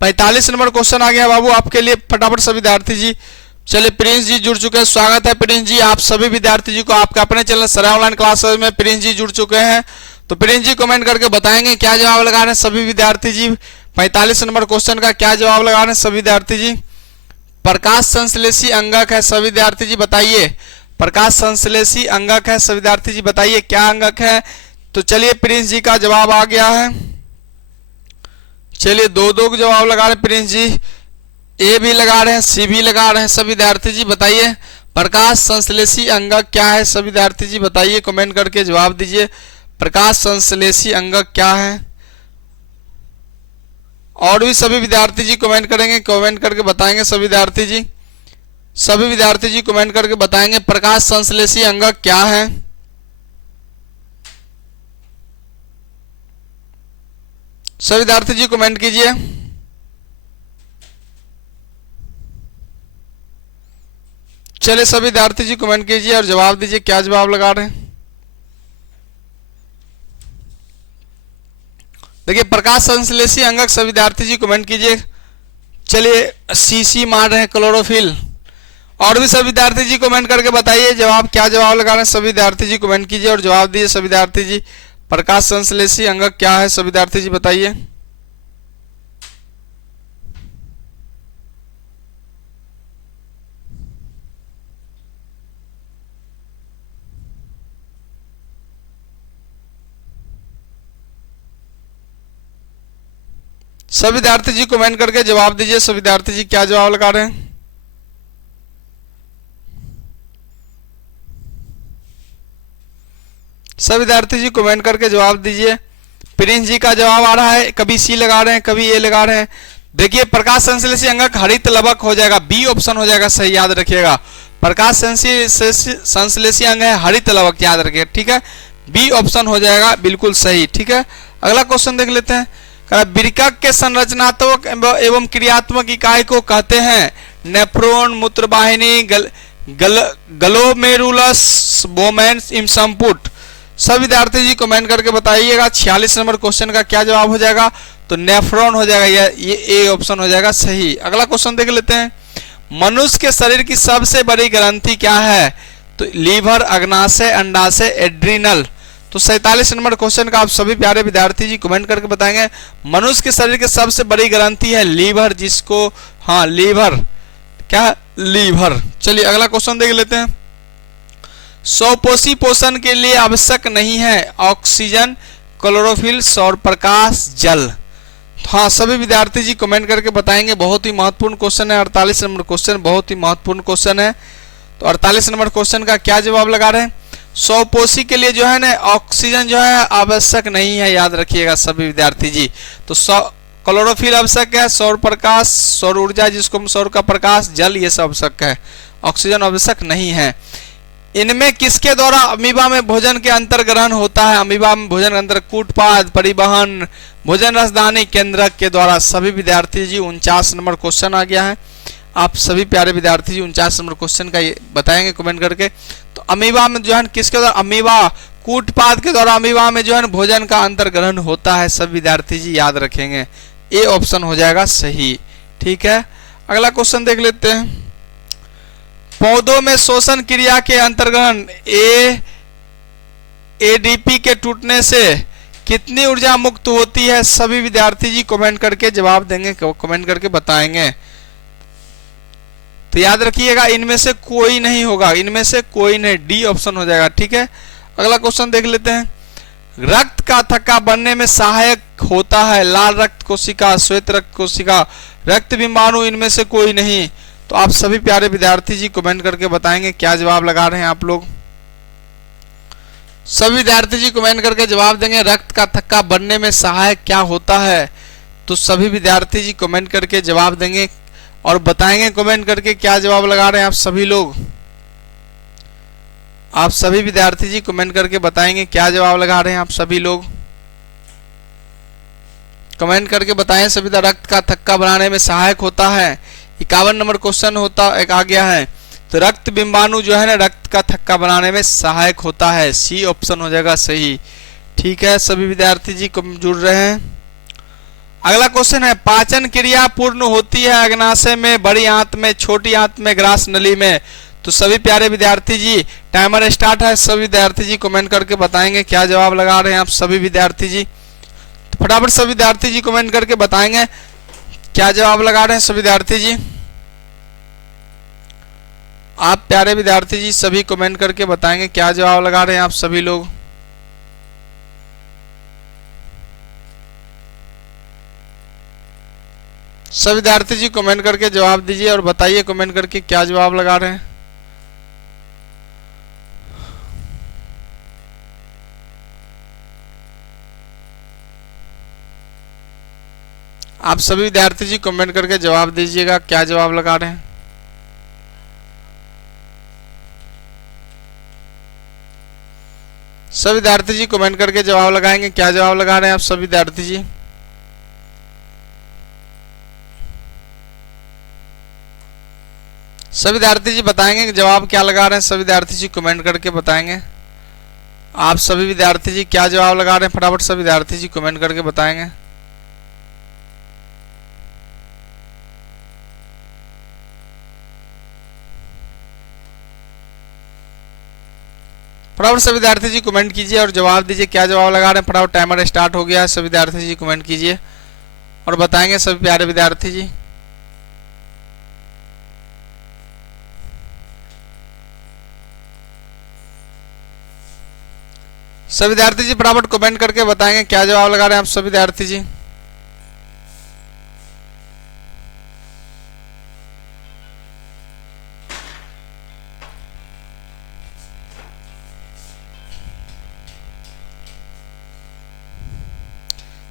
45 नंबर क्वेश्चन आ गया बाबू आपके लिए, फटाफट सभी विद्यार्थी जी। चलिए प्रिंस जी जुड़ चुके हैं, स्वागत है प्रिंस जी। आप सभी विद्यार्थी जी को आपके अपने चैनल श्रेया ऑनलाइन क्लासेस में प्रिंस जी जुड़ चुके हैं। तो प्रिंस जी कमेंट करके बताएंगे क्या जवाब लगा रहे हैं सभी विद्यार्थी जी। 45 नंबर क्वेश्चन का क्या जवाब लगा रहे हैं सभी विद्यार्थी जी। प्रकाश संश्लेषी अंगक है, सभी विद्यार्थी जी बताइए। प्रकाश संश्लेषी अंगक है, सभी विद्यार्थी जी बताइए क्या अंगक है। तो चलिए प्रिंस जी का जवाब आ गया है। चलिए दो दो जवाब लगा रहे प्रिंस जी, ए भी लगा रहे हैं, सी भी लगा रहे हैं। सभी विद्यार्थी जी बताइए प्रकाश संश्लेषी अंगक क्या है, सभी विद्यार्थी जी बताइए कमेंट करके जवाब दीजिए। प्रकाश संश्लेषी अंगक क्या है? और भी सभी विद्यार्थी जी कमेंट करेंगे, कमेंट करके बताएंगे सभी विद्यार्थी जी। सभी विद्यार्थी जी कमेंट करके बताएंगे प्रकाश संश्लेषी अंगक क्या है। सभी विद्यार्थी जी कमेंट कीजिए। चलिए सभी विद्यार्थी जी कमेंट कीजिए और जवाब दीजिए क्या जवाब लगा रहे हैं। देखिए प्रकाश संश्लेषी अंगक सभी विद्यार्थी जी कमेंट कीजिए। चलिए सी मार रहे हैं क्लोरोफिल। और भी सभी विद्यार्थी जी कमेंट करके बताइए जवाब क्या जवाब लगा रहे हैं। सभी विद्यार्थी जी कमेंट कीजिए और जवाब दीजिए सभी विद्यार्थी जी। प्रकाश संश्लेषी अंगक क्या है सभी विद्यार्थी जी बताइए। सभी विद्यार्थी जी कमेंट करके जवाब दीजिए सभी विद्यार्थी जी क्या जवाब लगा रहे हैं। सभी विद्यार्थी जी कमेंट करके जवाब दीजिए। प्रिंस जी का जवाब आ रहा है, कभी सी लगा रहे हैं कभी ए लगा रहे हैं। देखिए प्रकाश संश्लेषी अंगक हरित लवक हो जाएगा, बी ऑप्शन हो जाएगा सही, याद रखिएगा। प्रकाश संश्लेषी अंग है हरित लवक, याद रखिएगा, ठीक है। बी ऑप्शन हो जाएगा बिल्कुल सही, ठीक है। अगला क्वेश्चन देख लेते हैं। वृक्क के संरचनात्मक एवं क्रियात्मक इकाई को कहते हैं नेफ्रॉन, मूत्रवाहिनी, ग्लोमेरुलस बोमेंस इम्सम्पुट। सब विद्यार्थी जी कमेंट करके बताइएगा 46 नंबर क्वेश्चन का क्या जवाब हो जाएगा। तो नेफ्रॉन हो जाएगा, ये ए ऑप्शन हो जाएगा सही। अगला क्वेश्चन देख लेते हैं। मनुष्य के शरीर की सबसे बड़ी ग्रंथि क्या है? तो लीवर, अग्नाशय, अंडाशय, एड्रिनल। तो 47 नंबर क्वेश्चन का आप सभी प्यारे विद्यार्थी जी कमेंट करके बताएंगे। मनुष्य के शरीर की सबसे बड़ी ग्रंथि है लीवर, जिसको हाँ लीवर, क्या लीवर। चलिए अगला क्वेश्चन देख लेते हैं। स्वपोषी पोषण के लिए आवश्यक नहीं है ऑक्सीजन, क्लोरोफिल, सौर प्रकाश, जल। हाँ सभी विद्यार्थी जी कमेंट करके बताएंगे। बहुत ही महत्वपूर्ण क्वेश्चन है 48 नंबर क्वेश्चन, बहुत ही महत्वपूर्ण क्वेश्चन है। तो 48 नंबर क्वेश्चन का क्या जवाब लगा रहे हैं? स्वपोषी के लिए जो है ना ऑक्सीजन जो है आवश्यक नहीं है, याद रखिएगा सभी विद्यार्थी जी। तो क्लोरोफिल आवश्यक है, सौर प्रकाश, सौर ऊर्जा जिसको हम सौर का प्रकाश, जल, ये सब आवश्यक है, ऑक्सीजन आवश्यक नहीं है। इनमें किसके द्वारा अमीबा में भोजन के अंतर्ग्रहण होता है? अमीबा में भोजन अंतर कूटपाद, परिवहन, भोजन रसदानी, केंद्रक के द्वारा। सभी विद्यार्थी जी 49 नंबर क्वेश्चन आ गया है। आप सभी प्यारे विद्यार्थी जी 49 नंबर क्वेश्चन का ये बताएंगे कमेंट करके। तो अमीबा में जो है किसके द्वारा? अमीबा कूटपाद के द्वारा अमीबा में जो है भोजन का अंतर्ग्रहण होता है। सब विद्यार्थी जी याद रखेंगे, ए ऑप्शन हो जाएगा सही। ठीक है, अगला क्वेश्चन देख लेते हैं। पौधों में श्वसन क्रिया के अंतर्ग्रहण एडीपी के टूटने से कितनी ऊर्जा मुक्त होती है? सभी विद्यार्थी जी कमेंट करके जवाब देंगे, कमेंट करके बताएंगे। तो याद रखिएगा इनमें से कोई नहीं होगा, इनमें से कोई नहीं, डी ऑप्शन हो जाएगा। ठीक है, अगला क्वेश्चन देख लेते हैं। रक्त का थक्का बनने में सहायक होता है लाल रक्त कोशिका, श्वेत रक्त कोशिका, रक्त बिंबाणु, इनमें से कोई नहीं। तो आप सभी प्यारे विद्यार्थी जी कमेंट करके बताएंगे क्या जवाब लगा रहे हैं आप लोग। सभी विद्यार्थी जी कमेंट करके जवाब देंगे रक्त का थक्का बनने में सहायक क्या होता है। तो सभी विद्यार्थी जी कमेंट करके जवाब देंगे और बताएंगे कमेंट करके क्या जवाब लगा रहे हैं आप सभी लोग। आप सभी विद्यार्थी जी कमेंट करके बताएंगे क्या जवाब लगा रहे हैं आप सभी लोग। कमेंट करके बताएं सभी। रक्त का थक्का बनाने में सहायक होता है। 51 नंबर क्वेश्चन होता एक आ गया है। तो रक्त बिंबाणु जो है ना रक्त का थक्का बनाने में सहायक होता है, सी ऑप्शन हो जाएगा सही। ठीक है, सभी विद्यार्थी जी जुड़ रहे हैं। अगला क्वेश्चन है, पाचन क्रिया पूर्ण होती है अग्नाशय में, बड़ी आंत में, छोटी आंत में, ग्रास नली में। तो सभी प्यारे विद्यार्थी जी टाइमर स्टार्ट है। सभी विद्यार्थी जी कमेंट करके बताएंगे क्या जवाब लगा रहे हैं आप सभी विद्यार्थी जी। तो फटाफट सभी विद्यार्थी जी कमेंट करके बताएंगे क्या जवाब लगा रहे हैं सभी विद्यार्थी जी। आप प्यारे विद्यार्थी जी सभी कमेंट करके बताएंगे क्या जवाब लगा रहे हैं आप सभी लोग। सभी विद्यार्थी जी कमेंट करके जवाब दीजिए और बताइए कमेंट करके क्या जवाब लगा रहे हैं। आप सभी विद्यार्थी जी कमेंट करके जवाब दीजिएगा क्या जवाब लगा रहे हैं। सभी विद्यार्थी जी कमेंट करके जवाब लगाएंगे क्या जवाब लगा रहे हैं आप सभी विद्यार्थी जी। सभी विद्यार्थी जी बताएंगे जवाब क्या लगा रहे हैं। सभी विद्यार्थी जी कमेंट करके बताएंगे आप सभी विद्यार्थी जी क्या जवाब लगा रहे हैं। फटाफट सभी विद्यार्थी जी कमेंट करके बताएंगे। फटाफट सभी विद्यार्थी जी कमेंट कीजिए और जवाब दीजिए क्या जवाब लगा रहे हैं। फटाफट टाइमर स्टार्ट हो गया है। सभी विद्यार्थी जी कमेंट कीजिए और बताएंगे सभी प्यारे विद्यार्थी जी। सभी विद्यार्थी जी फटाफट कमेंट करके बताएंगे क्या जवाब लगा रहे हैं आप सभी विद्यार्थी जी।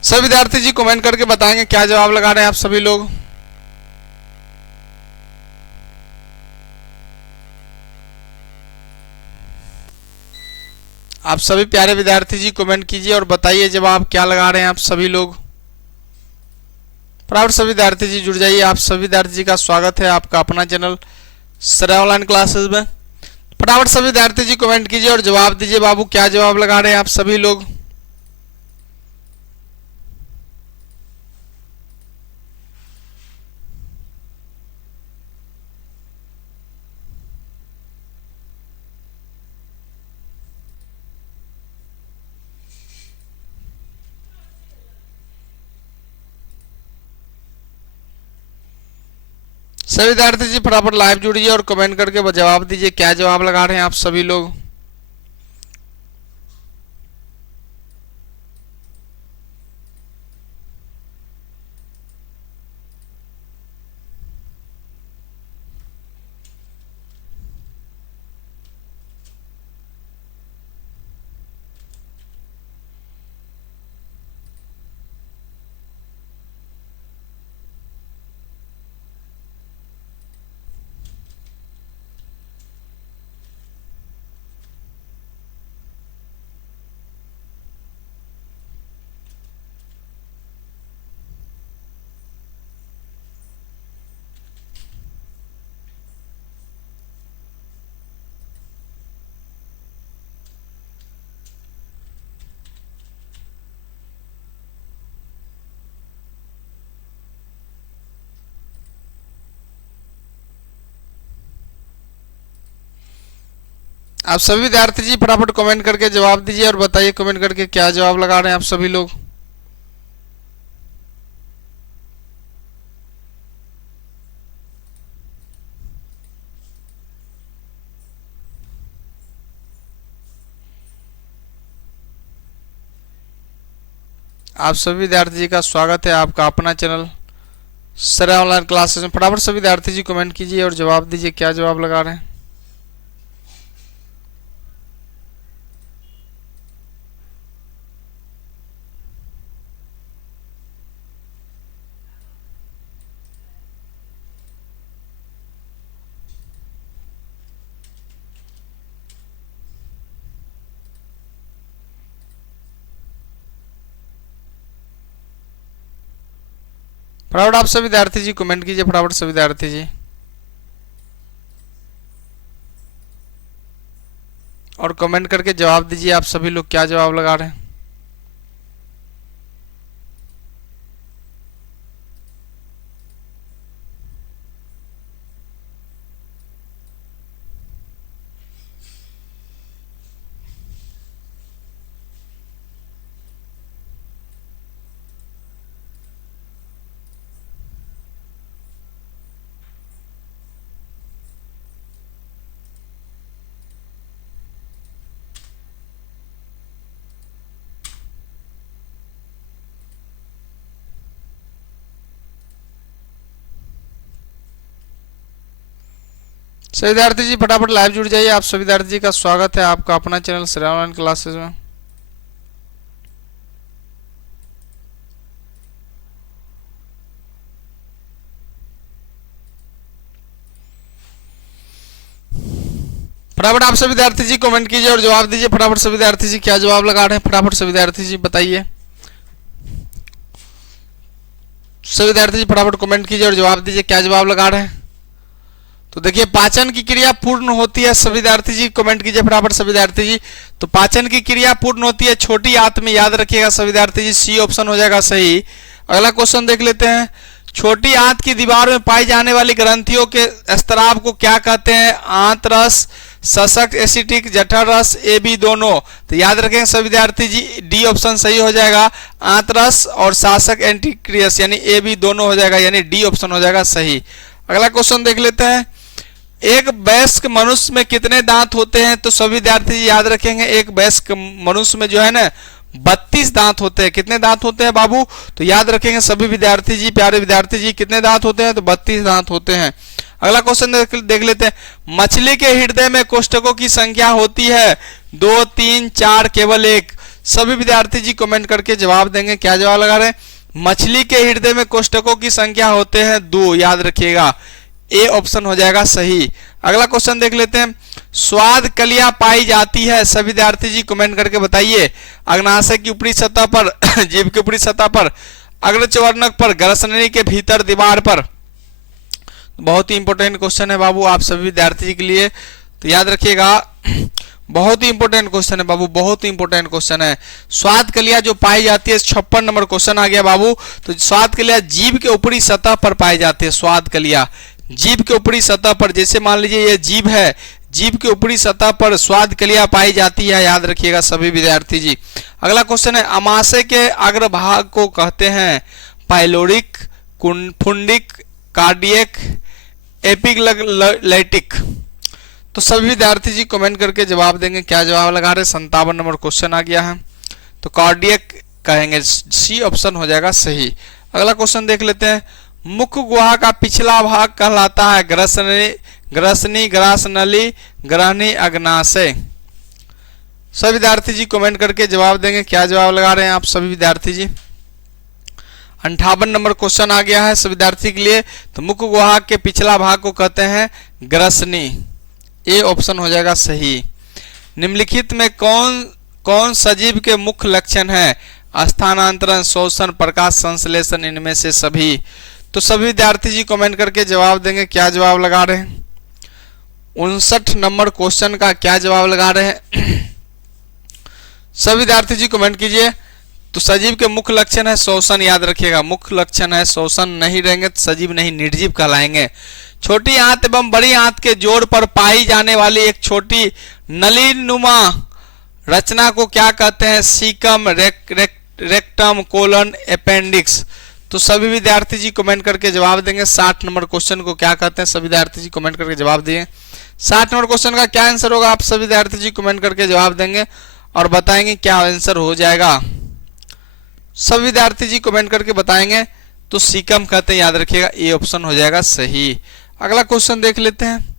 सभी विद्यार्थी जी कमेंट करके बताएंगे क्या जवाब लगा रहे हैं आप सभी लोग। आप सभी प्यारे विद्यार्थी जी कमेंट कीजिए और बताइए जवाब क्या लगा रहे हैं आप सभी लोग। फटाफट सभी विद्यार्थी जी जुड़ जाइए। आप सभी विद्यार्थी जी का स्वागत है आपका अपना चैनल श्रेया ऑनलाइन क्लासेस में। फटाफट सभी विद्यार्थी जी कमेंट कीजिए और जवाब दीजिए। बाबू क्या जवाब लगा रहे हैं आप सभी लोग? सभी विद्यार्थी जी फटाफट लाइव जुड़िए और कमेंट करके जवाब दीजिए। क्या जवाब लगा रहे हैं आप सभी लोग? आप सभी विद्यार्थी जी फटाफट कमेंट करके जवाब दीजिए और बताइए कमेंट करके क्या जवाब लगा रहे हैं आप सभी लोग। आप सभी विद्यार्थी जी का स्वागत है आपका अपना चैनल श्रेया ऑनलाइन क्लासेस में। फटाफट सभी विद्यार्थी जी कमेंट कीजिए और जवाब दीजिए क्या जवाब लगा रहे हैं। फटाफट आप सभी विद्यार्थी जी कमेंट कीजिए। फटाफट सभी विद्यार्थी जी और कमेंट करके जवाब दीजिए आप सभी लोग क्या जवाब लगा रहे हैं। सभी विद्यार्थी जी फटाफट लाइव जुड़ जाइए। आप सभी विद्यार्थी जी का स्वागत है आपका अपना चैनल श्रेया ऑनलाइन क्लासेस में। फटाफट आप सभी विद्यार्थी जी कमेंट कीजिए और जवाब दीजिए। फटाफट सभी विद्यार्थी जी क्या जवाब लगा रहे हैं? फटाफट सभी विद्यार्थी जी बताइए। सभी विद्यार्थी जी फटाफट कमेंट कीजिए और जवाब दीजिए क्या जवाब लगा रहे हैं। तो देखिए पाचन की क्रिया पूर्ण होती है। सभी विद्यार्थी जी कमेंट कीजिए फटाफट सभी विद्यार्थी जी। तो पाचन की क्रिया पूर्ण होती है छोटी आंत में, याद रखिएगा सभी विद्यार्थी जी, सी ऑप्शन हो जाएगा सही। अगला क्वेश्चन देख लेते हैं। छोटी आंत की दीवार में पाई जाने वाली ग्रंथियों के स्त्राव को क्या कहते हैं? आंत रस, सशक्त एसिटिक, जठर रस, ए बी दोनों। तो याद रखेंगे सभी विद्यार्थी जी, डी ऑप्शन सही हो जाएगा। आंत रस और शासक एंटीक्रियस यानी ए बी दोनों हो जाएगा, यानी डी ऑप्शन हो जाएगा सही। अगला क्वेश्चन देख लेते हैं। एक वयस्क मनुष्य में कितने दांत होते हैं? तो सभी विद्यार्थी याद रखेंगे एक वयस्क मनुष्य में जो है ना 32 दांत होते हैं। कितने दांत होते हैं बाबू? तो याद रखेंगे सभी विद्यार्थी जी, प्यारे विद्यार्थी जी, कितने दांत होते हैं? तो 32 दांत होते हैं। अगला क्वेश्चन देख लेते हैं। मछली के हृदय में कोष्ठकों की संख्या होती है 2, 3, 4, केवल 1। सभी विद्यार्थी जी कमेंट करके जवाब देंगे क्या जवाब लगा रहे हैं। मछली के हृदय में कोष्ठकों की संख्या होते हैं 2, याद रखिएगा, ए ऑप्शन हो जाएगा सही। अगला क्वेश्चन देख लेते हैं। स्वाद कलियां पाई जाती है, सभी विद्यार्थी जी कमेंट करके बताइए। अग्नाशय की ऊपरी सतह पर, जीभ की ऊपरी सतह पर, अग्रचवर्णक पर, ग्रसनली के भीतर दीवार पर। बहुत ही इंपॉर्टेंट क्वेश्चन है बाबू आप सभी विद्यार्थी जी के लिए, तो याद रखिएगा। बहुत ही इंपॉर्टेंट क्वेश्चन है बाबू, बहुत ही इंपॉर्टेंट क्वेश्चन है। स्वाद कलियां जो पाई जाती है, 56 नंबर क्वेश्चन आ गया बाबू। तो स्वाद कलियां जीभ के ऊपरी सतह पर पाई जाती है। स्वाद कलियां जीभ के ऊपरी सतह पर, जैसे मान लीजिए ये जीभ है, जीभ के ऊपरी सतह पर स्वाद कलियां पाई जाती है, याद रखिएगा सभी विद्यार्थी जी। अगला क्वेश्चन है, अमाशय के अग्रभाग को कहते हैं पाइलोरिक, फुंडिक, कार्डियक, एपिग्लैटिक। तो सभी विद्यार्थी जी कमेंट करके जवाब देंगे, क्या जवाब लगा रहे। 57 नंबर क्वेश्चन आ गया है, तो कार्डियक कहेंगे, सी ऑप्शन हो जाएगा सही। अगला क्वेश्चन देख लेते हैं, मुख गुहा का पिछला भाग कहलाता है ग्रसनी, ग्रासनली, ग्रहणी, अग्नाशय। सभी विद्यार्थी जी कमेंट करके जवाब देंगे, क्या जवाब लगा रहे हैं आप सभी विद्यार्थी जी। 58 नंबर क्वेश्चन आ गया है सभी विद्यार्थी के लिए, तो मुख गुहा के पिछला भाग को कहते हैं ग्रसनी, ए ऑप्शन हो जाएगा सही। निम्नलिखित में कौन सजीव के मुख्य लक्षण है। स्थानांतरण, शोषण, प्रकाश संश्लेषण, इनमें से सभी। तो सभी विद्यार्थी जी कमेंट करके जवाब देंगे, क्या जवाब लगा रहे हैं। 59 नंबर क्वेश्चन का क्या जवाब लगा रहे हैं सभी विद्यार्थी जी कमेंट कीजिए। तो सजीव के मुख्य लक्षण है शोषण, याद रखिएगा मुख्य लक्षण है शोषण, नहीं रहेंगे तो सजीव नहीं निर्जीव कहलाएंगे। छोटी आंत एवं बड़ी आंत के जोड़ पर पाई जाने वाली एक छोटी नलीनुमा रचना को क्या कहते हैं। Caecum, rectum, colon, appendix. तो सभी विद्यार्थी जी कमेंट करके जवाब देंगे 60 नंबर क्वेश्चन को क्या कहते हैं। सभी विद्यार्थी जी कमेंट करके जवाब दिए। 60 नंबर क्वेश्चन का क्या आंसर होगा, आप सभी विद्यार्थी जी कमेंट करके जवाब देंगे और बताएंगे क्या आंसर हो जाएगा। सभी विद्यार्थी जी कमेंट करके बताएंगे, तो सीकम कहते हैं, याद रखिएगा ए ऑप्शन हो जाएगा सही। अगला क्वेश्चन देख लेते हैं,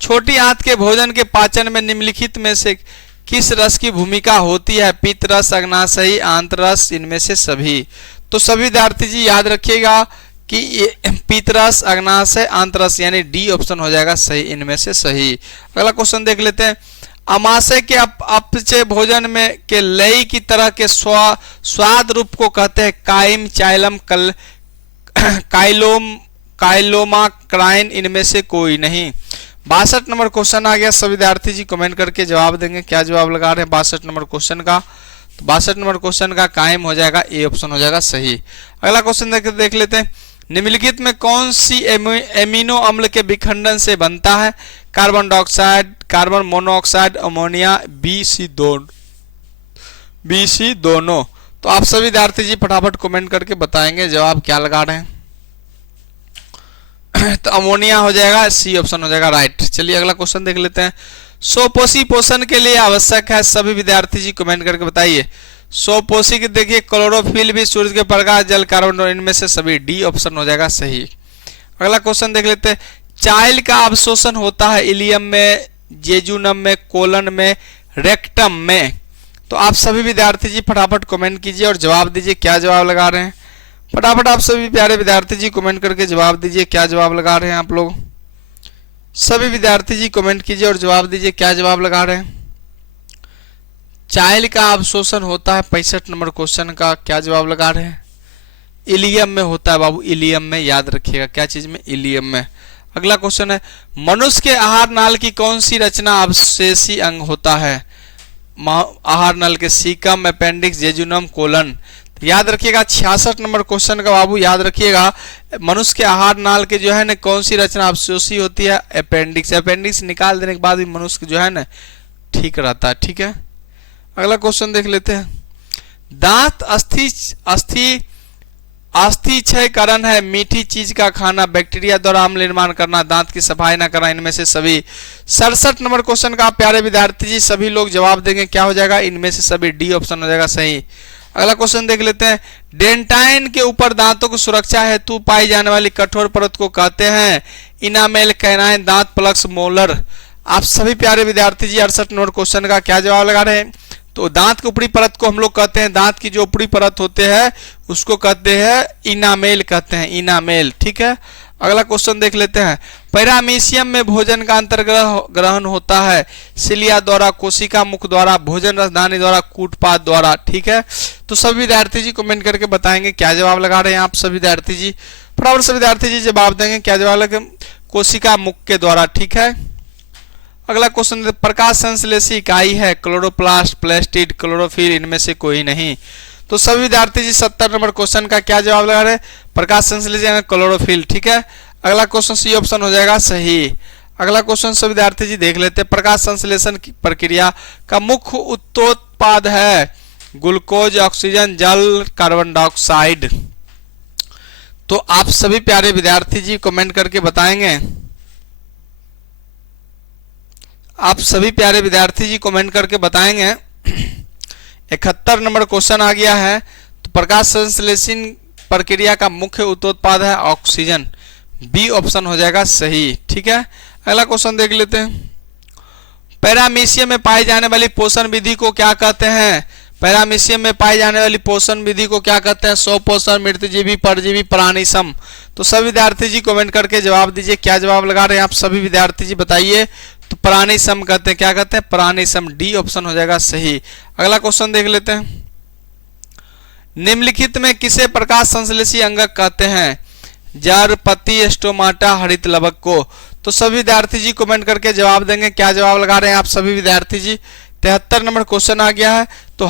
छोटी आंत के भोजन के पाचन में निम्नलिखित में से किस रस की भूमिका होती है। पित्त रस, अग्नाशयी, आंतरस, इनमें से सभी। तो सभी विद्यार्थी जी याद रखिएगा कि ये पित्त रस, अग्नाशय, आंतरस, यानी डी ऑप्शन हो जाएगा सही, इनमें से सही। अगला क्वेश्चन देख लेते हैं, अमाशय के अपचय भोजन में के लई की तरह के स्वाद रूप को कहते हैं काइम, चाइलम, काइलोमा, क्राइन, इनमें से कोई नहीं। 62 नंबर क्वेश्चन आ गया, सभी विद्यार्थी जी कमेंट करके जवाब देंगे, क्या जवाब लगा रहे हैं 62 नंबर क्वेश्चन का। तो 62 नंबर क्वेश्चन का कायम हो जाएगा, ए ऑप्शन हो जाएगा सही। अगला क्वेश्चन देख लेते हैं, निम्नलिखित में कौन सी एमिनो अम्ल के विखंडन से बनता है। Carbon dioxide, carbon monoxide, ammonia, B C दोनों। तो आप सभी विद्यार्थी जी फटाफट कमेंट करके बताएंगे जवाब क्या लगा रहे हैं। तो अमोनिया हो जाएगा, सी ऑप्शन हो जाएगा राइट। चलिए अगला क्वेश्चन देख लेते हैं, स्वपोषी पोषण के लिए आवश्यक है। सभी विद्यार्थी जी कमेंट करके बताइए। स्वपोषी की देखिए क्लोरोफिल भी, सूर्य के प्रकाश, जल, कार्बन, इनमें से सभी, डी ऑप्शन हो जाएगा सही। अगला क्वेश्चन देख लेते हैं, चाइल्ड का अवशोषण होता है इलियम में, जेजुनम में, कोलन में, रेक्टम में। तो आप सभी विद्यार्थी जी फटाफट कमेंट कीजिए और जवाब दीजिए, क्या जवाब लगा रहे हैं। फटाफट आप सभी प्यारे विद्यार्थी जी कमेंट करके जवाब दीजिए, क्या जवाब लगा रहे हैं आप लोग। सभी विद्यार्थी जी कमेंट कीजिए और जवाब दीजिए, क्या जवाब लगा रहे हैं। चाइल्ड का अवशोषण होता है 65 नंबर क्वेश्चन का, क्या जवाब लगा रहे हैं। इलियम में होता है बाबू, इलियम में, याद रखिएगा क्या चीज में, इलियम में। अगला क्वेश्चन है, मनुष्य के आहार नाल की कौन सी रचना अवशेषी अंग होता है। आहार नल के सीकम, अपेंडिक्स, जेजुनम, कोलन। याद रखिएगा 66 नंबर क्वेश्चन का बाबू, याद रखिएगा मनुष्य के आहार नाल के जो है ना कौन सी रचना अवशोषी होती है, अपेंडिक्स। अपेंडिक्स निकाल देने के बाद भी मनुष्य जो है ना ठीक रहता है, ठीक है। अगला क्वेश्चन देख लेते हैं, दांत अस्थि क्षय कारण है। मीठी चीज का खाना, बैक्टीरिया द्वारा अम्ल निर्माण करना, दांत की सफाई ना करना, इनमें से सभी। 67 नंबर क्वेश्चन का प्यारे विद्यार्थी जी सभी लोग जवाब देंगे, क्या हो जाएगा, इनमें से सभी, डी ऑप्शन हो जाएगा सही। अगला क्वेश्चन देख लेते हैं, डेंटाइन के ऊपर दांतों की सुरक्षा हेतु पाई जाने वाली कठोर परत को कहते हैं इनामेल, कैनाइन, दांत प्लक्स, मोलर। आप सभी प्यारे विद्यार्थी जी 68 नंबर क्वेश्चन का क्या जवाब लगा रहे हैं। तो दांत की ऊपरी परत को हम लोग कहते हैं, दांत की जो ऊपरी परत होते हैं उसको कहते हैं इनामेल, कहते हैं इनामेल, ठीक है। अगला क्वेश्चन देख लेते हैं, पैरामीशियम में भोजन का अंतर्ग्रहण होता है सिलिया द्वारा, कोशिका मुख द्वारा, भोजन रसदानी द्वारा, कूटपाद द्वारा, ठीक है। तो सभी विद्यार्थी जी कमेंट करके बताएंगे, क्या जवाब लगा रहे हैं आप सभी विद्यार्थी जी फटाफट से विद्यार्थी जी जवाब देंगे। क्या जवाब लगे? कोशिका मुख के द्वारा। ठीक है, अगला क्वेश्चन, प्रकाश संश्लेषी इकाई है क्लोरोप्लास्ट, प्लास्टिड, क्लोरोफिल, इनमें से कोई नहीं। तो सभी विद्यार्थी जी 70 नंबर क्वेश्चन का क्या जवाब लगा रहे? प्रकाश संश्लेषी क्लोरोफिल। ठीक है, अगला क्वेश्चन सी ऑप्शन हो जाएगा सही। अगला क्वेश्चन सब विद्यार्थी जी देख लेते हैं। प्रकाश संश्लेषण की प्रक्रिया का मुख्य उत्पाद है ग्लूकोज, ऑक्सीजन, जल, कार्बन डाइऑक्साइड। तो आप सभी प्यारे विद्यार्थी जी कमेंट करके बताएंगे। आप सभी प्यारे विद्यार्थी जी कमेंट करके बताएंगे। 71 नंबर क्वेश्चन आ गया है। तो प्रकाश संश्लेषण प्रक्रिया का मुख्य उत्पाद है ऑक्सीजन। बी ऑप्शन हो जाएगा सही। ठीक है, अगला क्वेश्चन देख लेते हैं। पैरामीशियम में पाई जाने वाली पोषण विधि को क्या कहते हैं? पैरामीशियम में पाई जाने वाली पोषण विधि को क्या कहते हैं? स्वपोषण, मृतजीवी, परजीवी, प्राणिसम। तो सभी विद्यार्थी जी कमेंट करके जवाब दीजिए। क्या जवाब लगा रहे हैं आप सभी विद्यार्थी जी बताइए। तो प्राणिसम कहते हैं। क्या कहते हैं? प्राणिसम। डी ऑप्शन हो जाएगा सही। अगला क्वेश्चन देख लेते हैं। निम्नलिखित में किसे प्रकाश संश्लेषी अंगक कहते हैं? जड़, पत्ती, स्टोमाटा, हरित लवक को। तो सभी विद्यार्थी जी कमेंट करके जवाब देंगे। क्या जवाब लगा रहे हैं आप सभी विद्यार्थी जी? 73 नंबर क्वेश्चन आ गया है। तो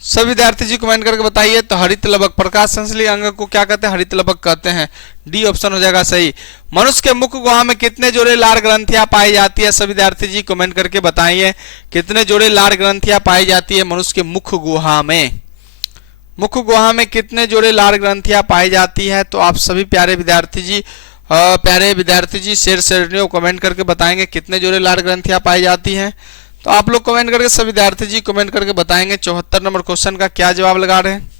सभी विद्यार्थी जी कमेंट करके बताइए। तो हरित लवक, प्रकाश संश्लेषी अंग को क्या कहते हैं? हरित लवक कहते हैं। डी ऑप्शन हो जाएगा सही। मनुष्य के मुख गुहा में कितने जोड़े लार ग्रंथियां पाई जाती है? सभी विद्यार्थी जी कमेंट करके बताइए। कितने जोड़े लार ग्रंथियां पाई जाती है मनुष्य के मुख गुहा में? मुख गुहा में कितने जोड़े लार ग्रंथियां पाई जाती है? तो आप सभी प्यारे विद्यार्थी जी शेर श्रेणियों कमेंट करके बताएंगे कितने जोड़े लार ग्रंथियां पाई जाती हैं। तो आप लोग कमेंट करके सभी विद्यार्थी जी कमेंट करके बताएंगे 74 नंबर क्वेश्चन का क्या जवाब लगा रहे हैं।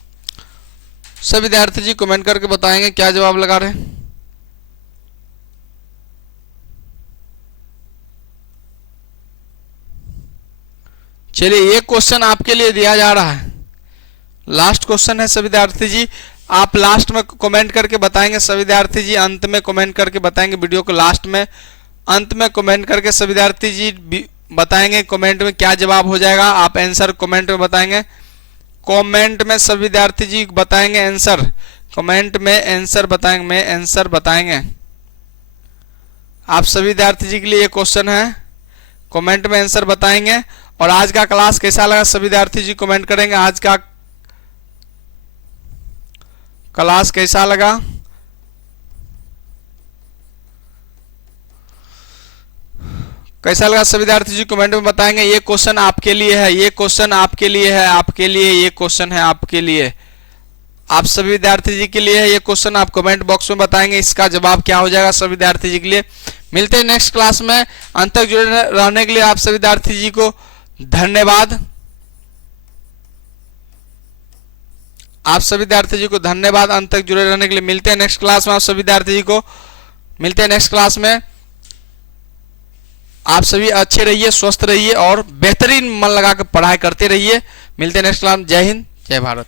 सभी विद्यार्थी जी कमेंट करके बताएंगे क्या जवाब लगा रहे हैं। चलिए, ये क्वेश्चन आपके लिए दिया जा रहा है, लास्ट क्वेश्चन है। सभी विद्यार्थी जी आप लास्ट में कमेंट करके बताएंगे। सभी विद्यार्थी जी अंत में कमेंट करके बताएंगे। वीडियो को लास्ट में अंत में कमेंट करके सभी विद्यार्थी जी बताएंगे कमेंट में क्या जवाब हो जाएगा। आप आंसर कमेंट में बताएंगे। कमेंट में सभी विद्यार्थी जी बताएंगे आंसर। कमेंट में आंसर बताएंगे, आंसर बताएंगे। आप सभी विद्यार्थी जी के लिए ये क्वेश्चन है, कमेंट में आंसर बताएंगे। और आज का क्लास कैसा लगा सभी विद्यार्थी जी कमेंट करेंगे। आज का क्लास कैसा लगा? कैसा लगा सभी विद्यार्थी जी कमेंट में बताएंगे। ये क्वेश्चन आपके लिए है, ये क्वेश्चन आपके लिए है, आपके लिए ये क्वेश्चन है, आपके लिए, आप सभी विद्यार्थी जी के लिए है ये क्वेश्चन। आप कमेंट बॉक्स में बताएंगे इसका जवाब क्या हो जाएगा सभी विद्यार्थी जी के लिए। मिलते हैं नेक्स्ट क्लास में। अंत तक जुड़े रहने के लिए आप सभी विद्यार्थी जी को धन्यवाद। आप सभी विद्यार्थी जी को धन्यवाद अंत तक जुड़े रहने के लिए। मिलते हैं नेक्स्ट क्लास में। आप सभी विद्यार्थी जी को मिलते हैं नेक्स्ट क्लास में। आप सभी अच्छे रहिए, स्वस्थ रहिए और बेहतरीन मन लगा कर पढ़ाई करते रहिए। मिलते हैं नेक्स्ट क्लास में। जय हिंद, जय भारत।